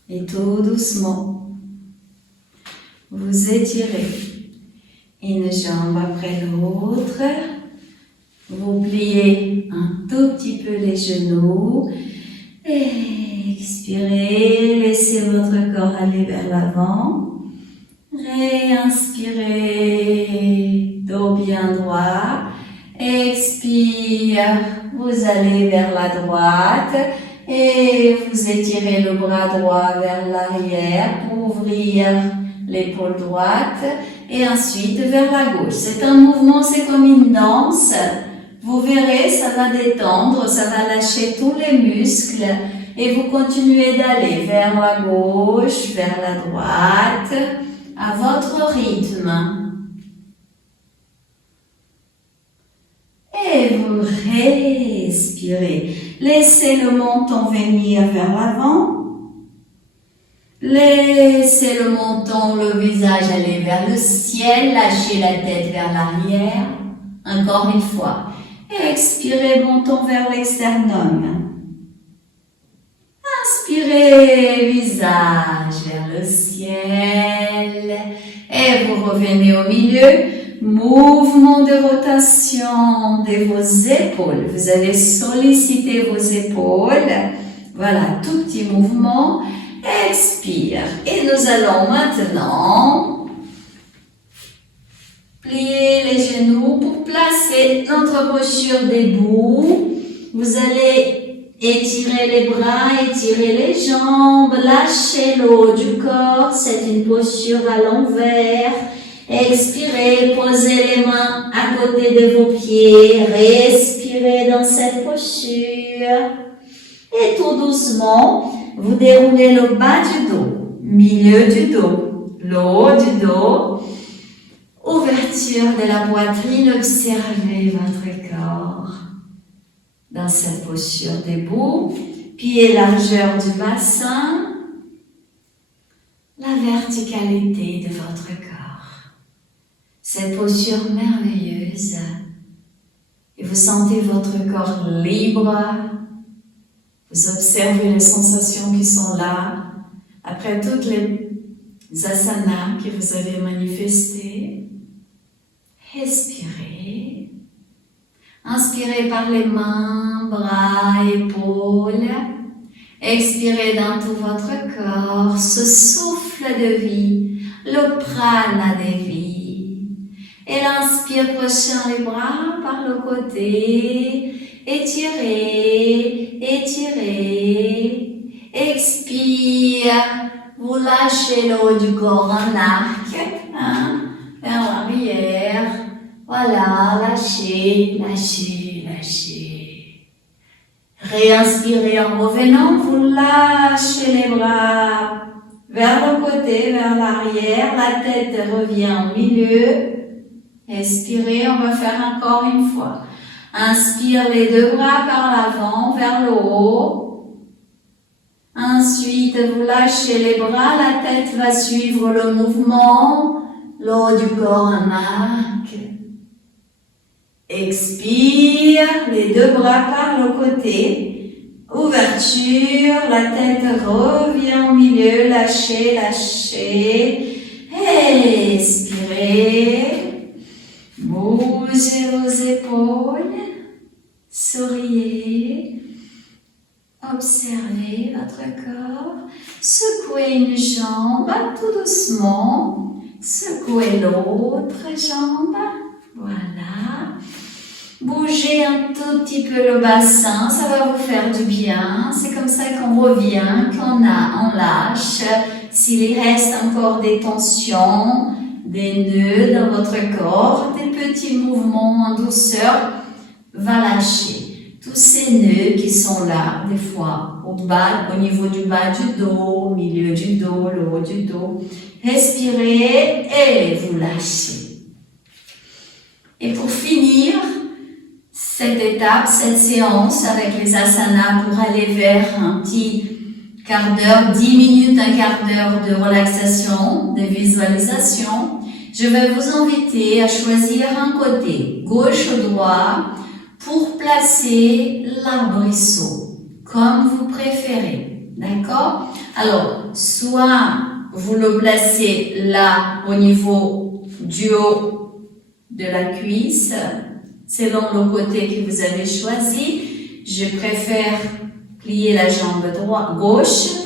Et tout doucement, vous étirez une jambe après l'autre. Vous pliez un tout petit peu les genoux. Expirez, laissez votre corps aller vers l'avant. Réinspirez, dos bien droit. Expire, vous allez vers la droite. Et vous étirez le bras droit vers l'arrière pour ouvrir l'épaule droite. Et ensuite vers la gauche. C'est un mouvement, c'est comme une danse. Vous verrez, ça va détendre, ça va lâcher tous les muscles et vous continuez d'aller vers la gauche, vers la droite, à votre rythme. Et vous respirez. Laissez le menton venir vers l'avant. Laissez le menton, le visage aller vers le ciel. Lâchez la tête vers l'arrière. Encore une fois. Expirez, menton vers l'externum. Inspirez, visage vers le ciel. Et vous revenez au milieu. Mouvement de rotation de vos épaules. Vous allez solliciter vos épaules. Voilà, tout petit mouvement. Expire. Et nous allons maintenant plier les genoux pour placer notre posture debout. Vous allez étirer les bras, étirer les jambes, lâcher le haut du corps. C'est une posture à l'envers. Expirez, posez les mains à côté de vos pieds. Respirez dans cette posture. Et tout doucement, vous déroulez le bas du dos, milieu du dos, le haut du dos, ouverture de la poitrine, observez votre corps dans cette posture debout, pied largeur du bassin, la verticalité de votre corps. Cette posture merveilleuse, et vous sentez votre corps libre. Vous observez les sensations qui sont là, après toutes les asanas que vous avez manifestées. Respirez. Inspirez par les mains, bras, épaules. Expirez dans tout votre corps, ce souffle de vie, le prana de vie. Et l'inspire, prochain les bras par le côté. Étirez, étirez. Expire. Vous lâchez le haut du corps en arc, vers l'arrière. Voilà, lâchez, lâchez, lâchez. Réinspirez en revenant, vous lâchez les bras vers le côté, vers l'arrière. La tête revient au milieu. Expirez, on va faire encore une fois. Inspire les deux bras par l'avant, vers le haut. Ensuite, vous lâchez les bras, la tête va suivre le mouvement, le haut du corps en arc. Expire, les deux bras par le côté. Ouverture, la tête revient au milieu, lâchez, lâchez. Expirez. Bougez vos épaules. Souriez. Observez votre corps. Secouez une jambe tout doucement. Secouez l'autre jambe. Voilà. Bougez un tout petit peu le bassin, ça va vous faire du bien. C'est comme ça qu'on revient, on lâche. S'il reste encore des tensions, des nœuds dans votre corps, des petits mouvements en douceur, va lâcher. Tous ces nœuds qui sont là, des fois, au niveau du bas du dos, au milieu du dos, le haut du dos. Respirez et vous lâchez. Et pour finir cette étape, cette séance avec les asanas pour aller vers un petit quart d'heure, 10 minutes, un quart d'heure de relaxation, de visualisation, je vais vous inviter à choisir un côté, gauche ou droit, pour placer l'arbrisseau, comme vous préférez. D'accord? Alors, soit vous le placez là, au niveau du haut de la cuisse, selon le côté que vous avez choisi. Je préfère plier la jambe gauche,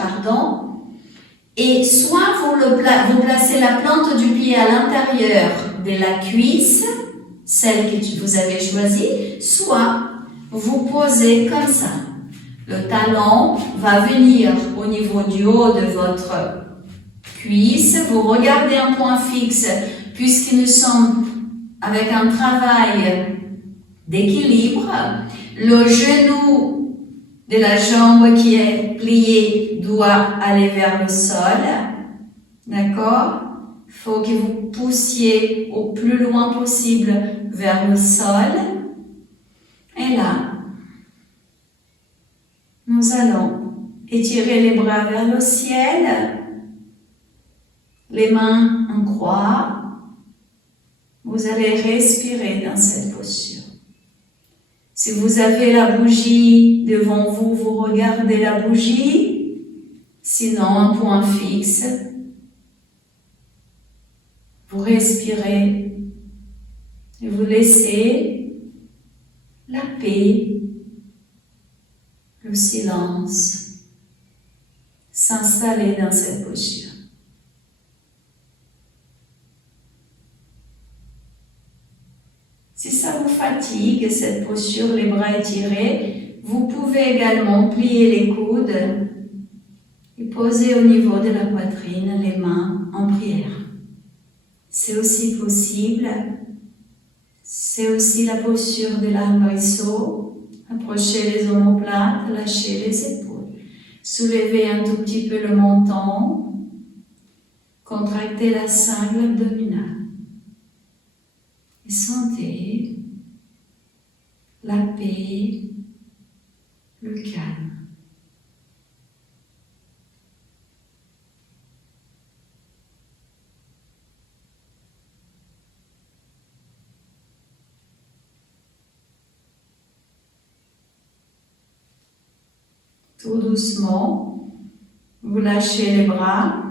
et soit vous placez la plante du pied à l'intérieur de la cuisse, celle que vous avez choisie, soit vous posez comme ça. Le talon va venir au niveau du haut de votre cuisse. Vous regardez un point fixe puisque nous sommes avec un travail d'équilibre. Le genou de la jambe qui est plié doit aller vers le sol. D'accord? Il faut que vous poussiez au plus loin possible vers le sol. Et là, nous allons étirer les bras vers le ciel, les mains en croix. Vous allez respirer dans cette posture. Si vous avez la bougie devant vous, vous regardez la bougie. Sinon, un point fixe. Vous respirez et vous laissez la paix, le silence s'installer dans cette posture. Si ça vous fatigue, cette posture, les bras étirés, vous pouvez également plier les coudes et poser au niveau de la poitrine les mains en prière. C'est aussi possible. C'est aussi la posture de l'arbrisseau. Approchez les omoplates, lâchez les épaules. Soulevez un tout petit peu le menton. Contractez la sangle abdominale. Et sentez la paix, le calme. Tout doucement, vous lâchez les bras.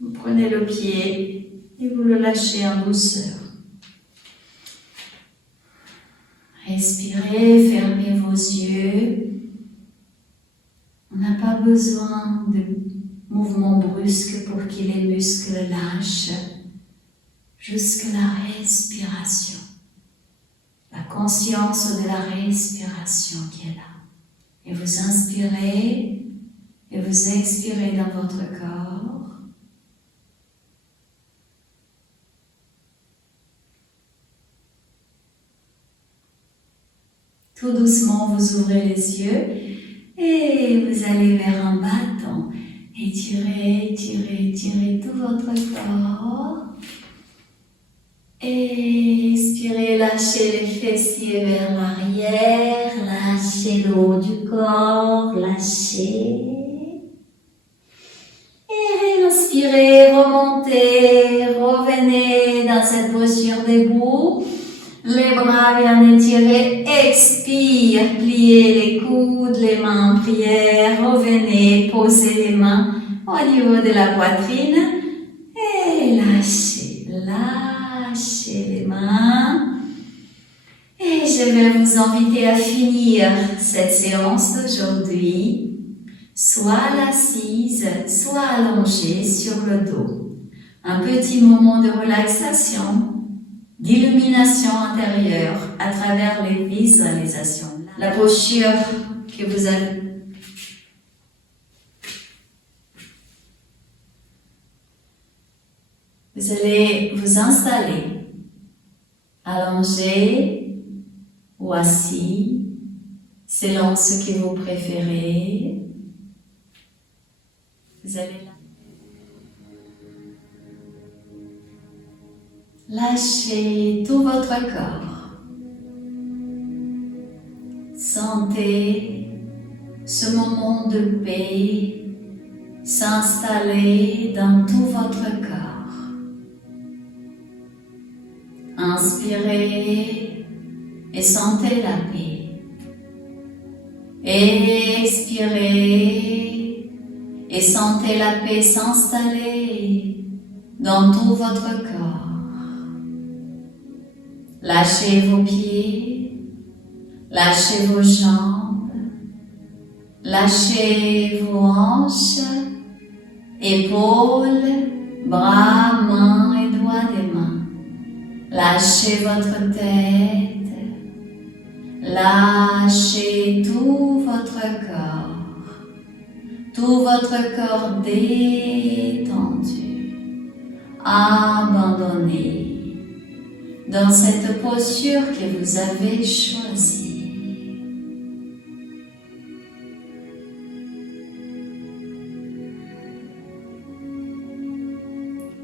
Vous prenez le pied et vous le lâchez en douceur. Respirez, fermez vos yeux. On n'a pas besoin de mouvements brusques pour que les muscles lâchent. jusque la respiration. La conscience de la respiration qui est là. Et vous inspirez et vous expirez dans votre corps. Tout doucement, vous ouvrez les yeux et vous allez vers un bâton. Étirez, étirez, étirez tout votre corps. Expirez, lâchez les fessiers vers l'arrière, lâchez le haut du corps, lâchez. Et inspirez, remontez, revenez dans cette posture debout. Les bras bien étirés, expire, pliez les coudes, les mains en prière, revenez, posez les mains au niveau de la poitrine et lâchez, lâchez les mains. Et je vais vous inviter à finir cette séance d'aujourd'hui, soit assise, soit allongée sur le dos. Un petit moment de relaxation, d'illumination intérieure à travers les visualisations. La posture que vous avez. Vous allez vous installer, allongé ou assis, selon ce que vous préférez. Vous allez lâchez tout votre corps. Sentez ce moment de paix s'installer dans tout votre corps. Inspirez et sentez la paix. Expirez et sentez la paix s'installer dans tout votre corps. Lâchez vos pieds, lâchez vos jambes, lâchez vos hanches, épaules, bras, mains et doigts des mains. Lâchez votre tête, lâchez tout votre corps détendu, abandonné. Dans cette posture que vous avez choisie.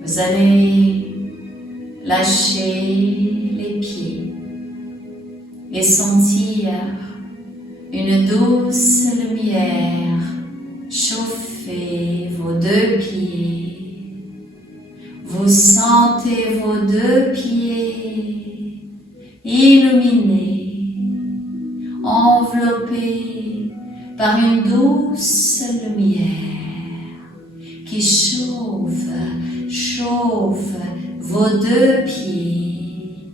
Vous allez lâcher les pieds et sentir une douce lumière chauffer vos deux pieds. Vous sentez vos deux pieds illuminés, enveloppés par une douce lumière qui chauffe vos deux pieds,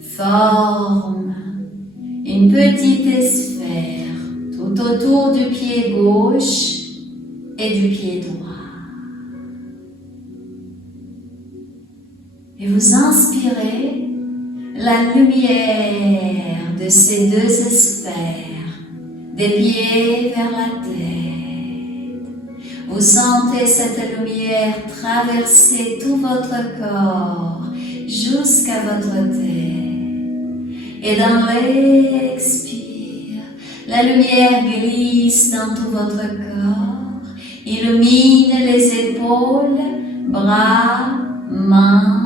forme une petite sphère tout autour du pied gauche et du pied droit. Et vous inspirez la lumière de ces deux sphères, des pieds vers la tête. Vous sentez cette lumière traverser tout votre corps jusqu'à votre tête. Et dans l'expire, la lumière glisse dans tout votre corps, illumine les épaules, bras, mains,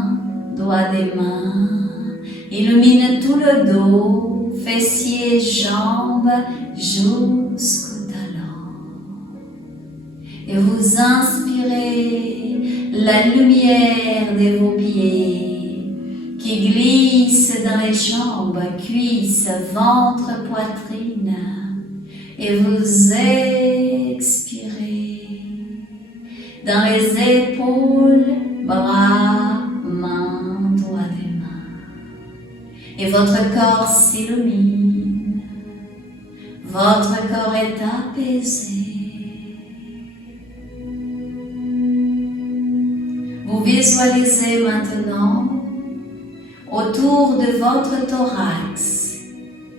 doigts des mains, illumine tout le dos, fessiers, jambes, jusqu'au talon. Et vous inspirez la lumière de vos pieds qui glisse dans les jambes, cuisses, ventre, poitrine. Et vous expirez dans les épaules, bras, mains, doigts des mains. Et votre corps s'illumine. Votre corps est apaisé. Vous visualisez maintenant autour de votre thorax,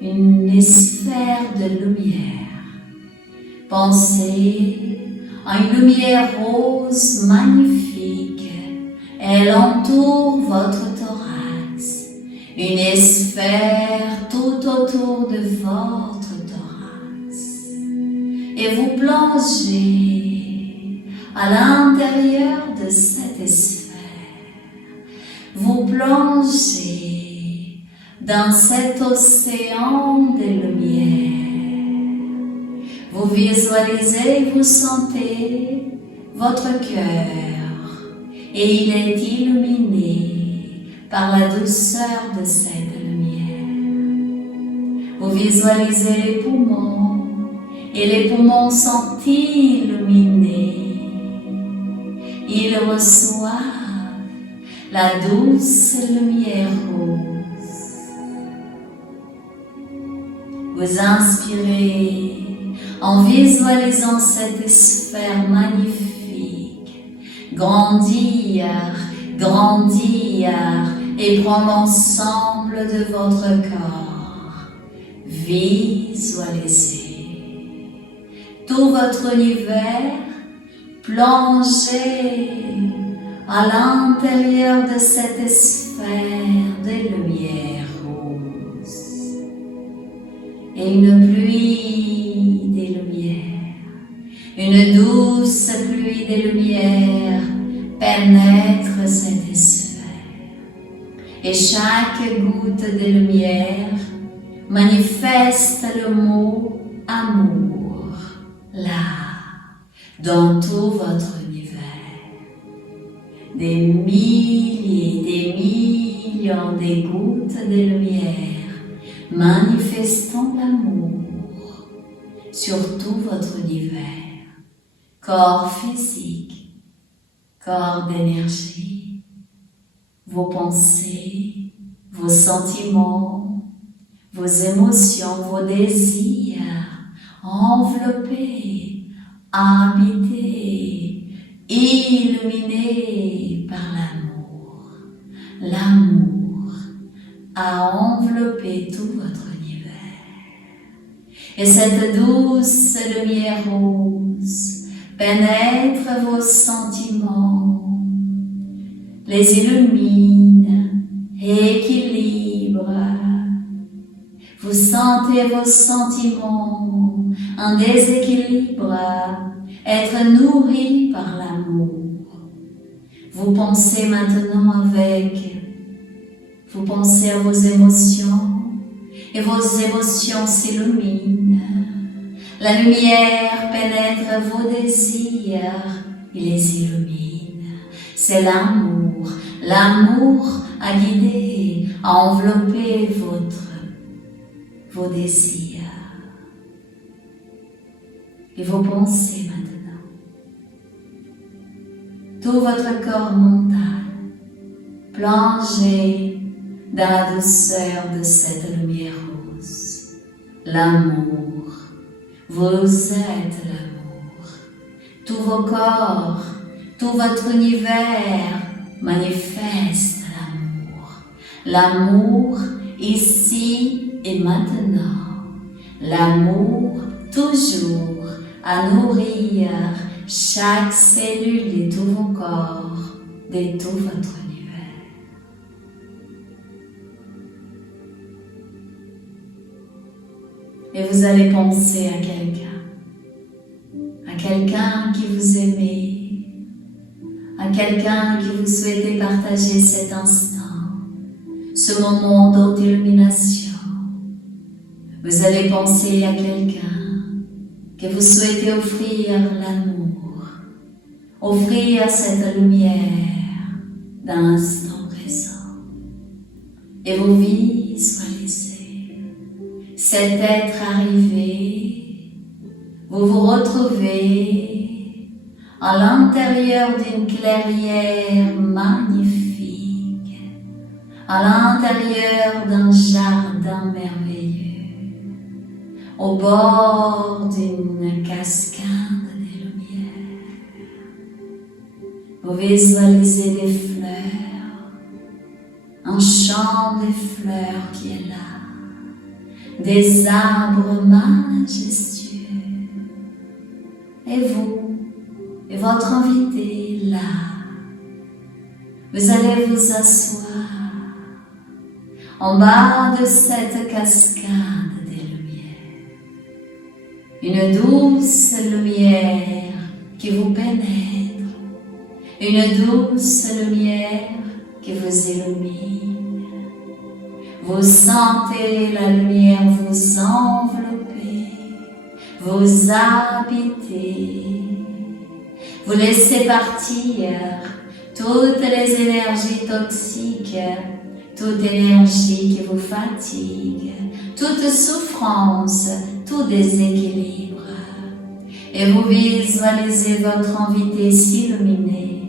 une sphère de lumière. Pensez à une lumière rose magnifique. Elle entoure votre thorax, une sphère tout autour de votre thorax. Et vous plongez à l'intérieur de cette sphère. Vous plongez dans cet océan de lumière. Vous visualisez, vous sentez votre cœur et il est illuminé par la douceur de cette lumière. Vous visualisez les poumons et les poumons sont illuminés. Ils reçoivent la douce lumière rose. Vous inspirez en visualisant cette sphère magnifique grandir, grandir et prendre l'ensemble de votre corps. Visualisez tout votre univers plongé à l'intérieur de cette sphère de lumière rose. Et une pluie des lumières, une douce pluie des lumières pénètre cette sphère. Et chaque goutte de lumière manifeste le mot amour, là, dans tout votre univers. Des milliers, des millions de gouttes de lumière manifestant l'amour sur tout votre univers, corps physique, corps d'énergie, vos pensées, vos sentiments, vos émotions, vos désirs, enveloppés, habités, illuminés par l'amour. L'amour a enveloppé tout votre univers. Et cette douce lumière rose pénètre vos sentiments, les illumine et équilibre. Vous sentez vos sentiments en déséquilibre, être nourris par l'amour. Vous pensez maintenant vous pensez à vos émotions et vos émotions s'illuminent. La lumière pénètre vos désirs et les illumine. C'est l'amour. L'amour a guidé, a enveloppé vos désirs et vos pensées maintenant. Tout votre corps mental plongé dans la douceur de cette lumière rose. L'amour, vous êtes l'amour. Tous vos corps, tout votre univers manifeste l'amour. L'amour ici et maintenant. L'amour toujours à nourrir chaque cellule de tout vos corps, de tout votre univers. Et vous allez penser à quelqu'un qui vous aimait, à quelqu'un qui vous souhaitait partager cet instant, ce moment d'illumination. Vous allez penser à quelqu'un que vous souhaitez offrir l'amour, offrir cette lumière dans l'instant présent. Et vous visualisez cet être arrivé, vous vous retrouvez à l'intérieur d'une clairière magnifique, à l'intérieur d'un jardin merveilleux, au bord d'une cascade de lumière. Vous visualisez des fleurs, un un champ de fleurs qui est là, des arbres majestueux, et vous, et votre invité là, vous allez vous asseoir en bas de cette cascade des lumières. Une douce lumière qui vous pénètre, une douce lumière qui vous illumine. Vous sentez la lumière vous envelopper, vous habiter. Vous laissez partir toutes les énergies toxiques, toute énergie qui vous fatigue, toute souffrance, tout déséquilibre. Et vous visualisez votre invité s'illuminer.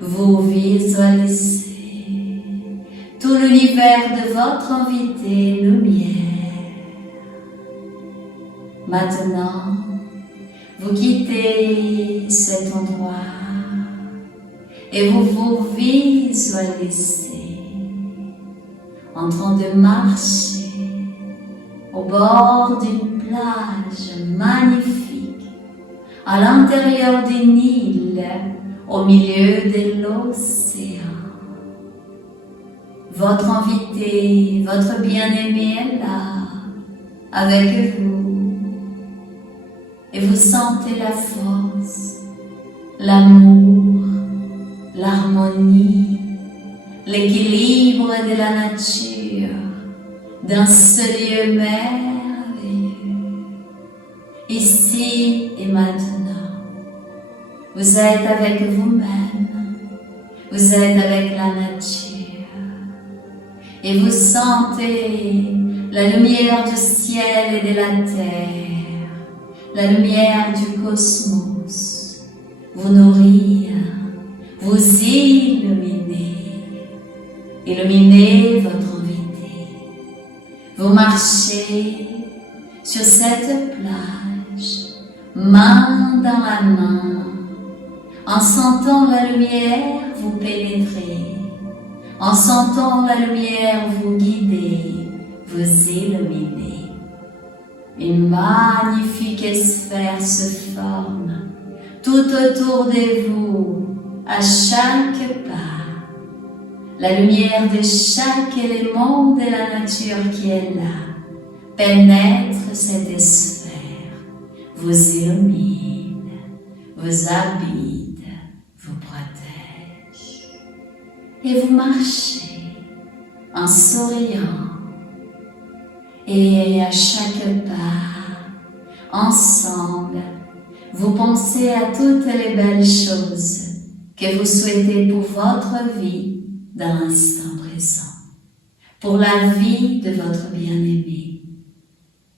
Vous visualisez tout l'univers de votre invité lumière. Maintenant, vous quittez cet endroit et vous vous visualisez en train de marcher au bord d'une plage magnifique, à l'intérieur d'une île, au milieu de l'océan. Votre invité, votre bien-aimé est là, avec vous, et vous sentez la force, l'amour, l'harmonie, l'équilibre de la nature, dans ce lieu merveilleux, ici et maintenant. Vous êtes avec vous-même, vous êtes avec la nature, et vous sentez la lumière du ciel et de la terre, la lumière du cosmos, vous nourrir, vous illuminer votre invité. Vous marchez sur cette plage, main dans la main, en sentant la lumière vous pénétrer, en sentant la lumière vous guider, vous illuminer. Une magnifique sphère se forme tout autour de vous, à chaque pas. La lumière de chaque élément de la nature qui est là pénètre cette sphère, vous illumine, vous habite, vous protège. Et vous marchez en souriant, et à chaque pas, ensemble, vous pensez à toutes les belles choses que vous souhaitez pour votre vie dans l'instant présent, pour la vie de votre bien-aimé.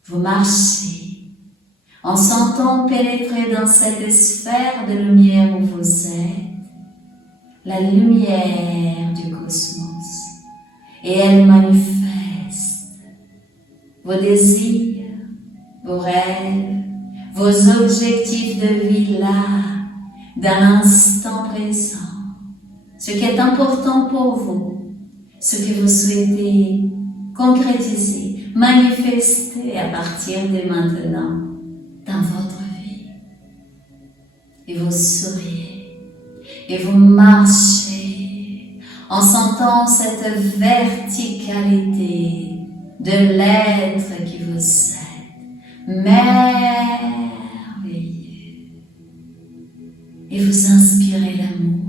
Vous marchez en sentant pénétrer dans cette sphère de lumière où vous êtes, la lumière du cosmos, et elle manifeste vos désirs, vos rêves, vos objectifs de vie là, dans l'instant présent. Ce qui est important pour vous, ce que vous souhaitez concrétiser, manifester à partir de maintenant dans votre vie. Et vous souriez, et vous marchez en sentant cette verticalité de l'être qui vous êtes, merveilleux. Et vous inspirez l'amour.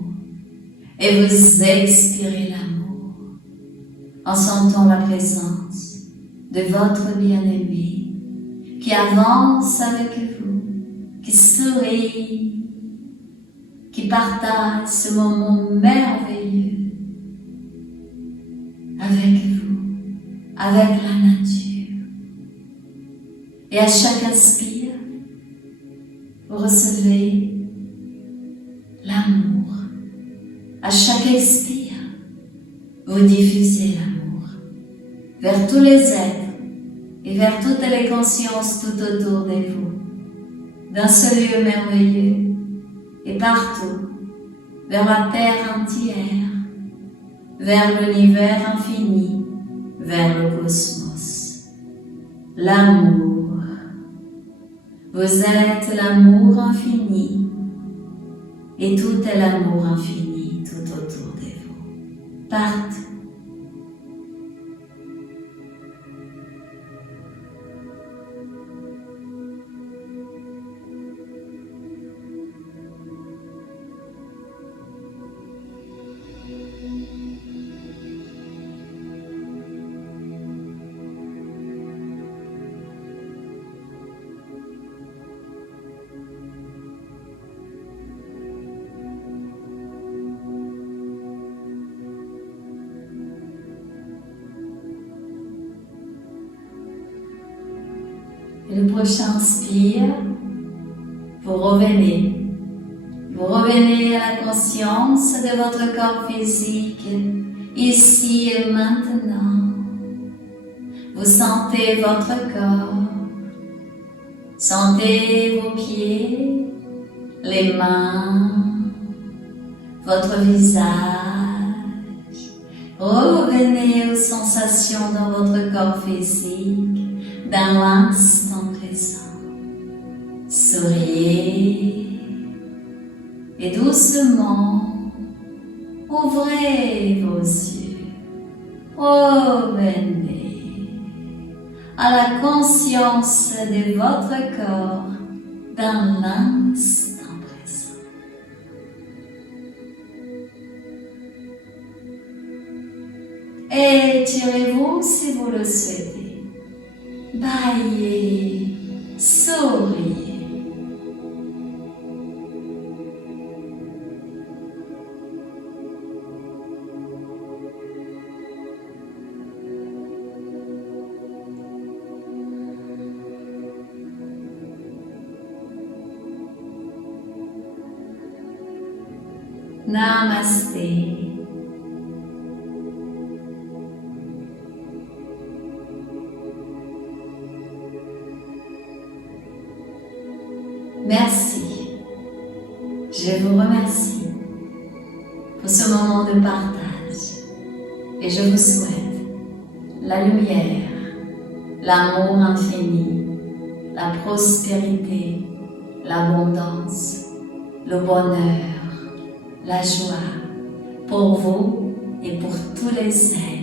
Et vous expirez l'amour en sentant la présence de votre bien-aimé qui avance avec vous, qui sourit, qui partage ce moment merveilleux avec vous, avec la nature. Et à chaque inspire, vous recevez l'amour. À chaque expire, vous diffusez l'amour vers tous les êtres et vers toutes les consciences tout autour de vous, dans ce lieu merveilleux et partout, vers la terre entière, vers l'univers infini, vers le cosmos. L'amour. Vous êtes l'amour infini et tout est l'amour infini tout autour de vous, partout. Et le prochain inspire, vous revenez. Vous revenez à la conscience de votre corps physique, ici et maintenant. Vous sentez votre corps, sentez vos pieds, les mains, votre visage. Revenez aux sensations dans votre corps physique, dans l'instant présent. Souriez et doucement ouvrez vos yeux. Revenez à la conscience de votre corps dans l'instant présent. Étirez-vous si vous le souhaitez. Baillez, souriez. Namasté. Merci. Je vous remercie pour ce moment de partage et je vous souhaite la lumière, l'amour infini, la prospérité, l'abondance, le bonheur, la joie pour vous et pour tous les êtres.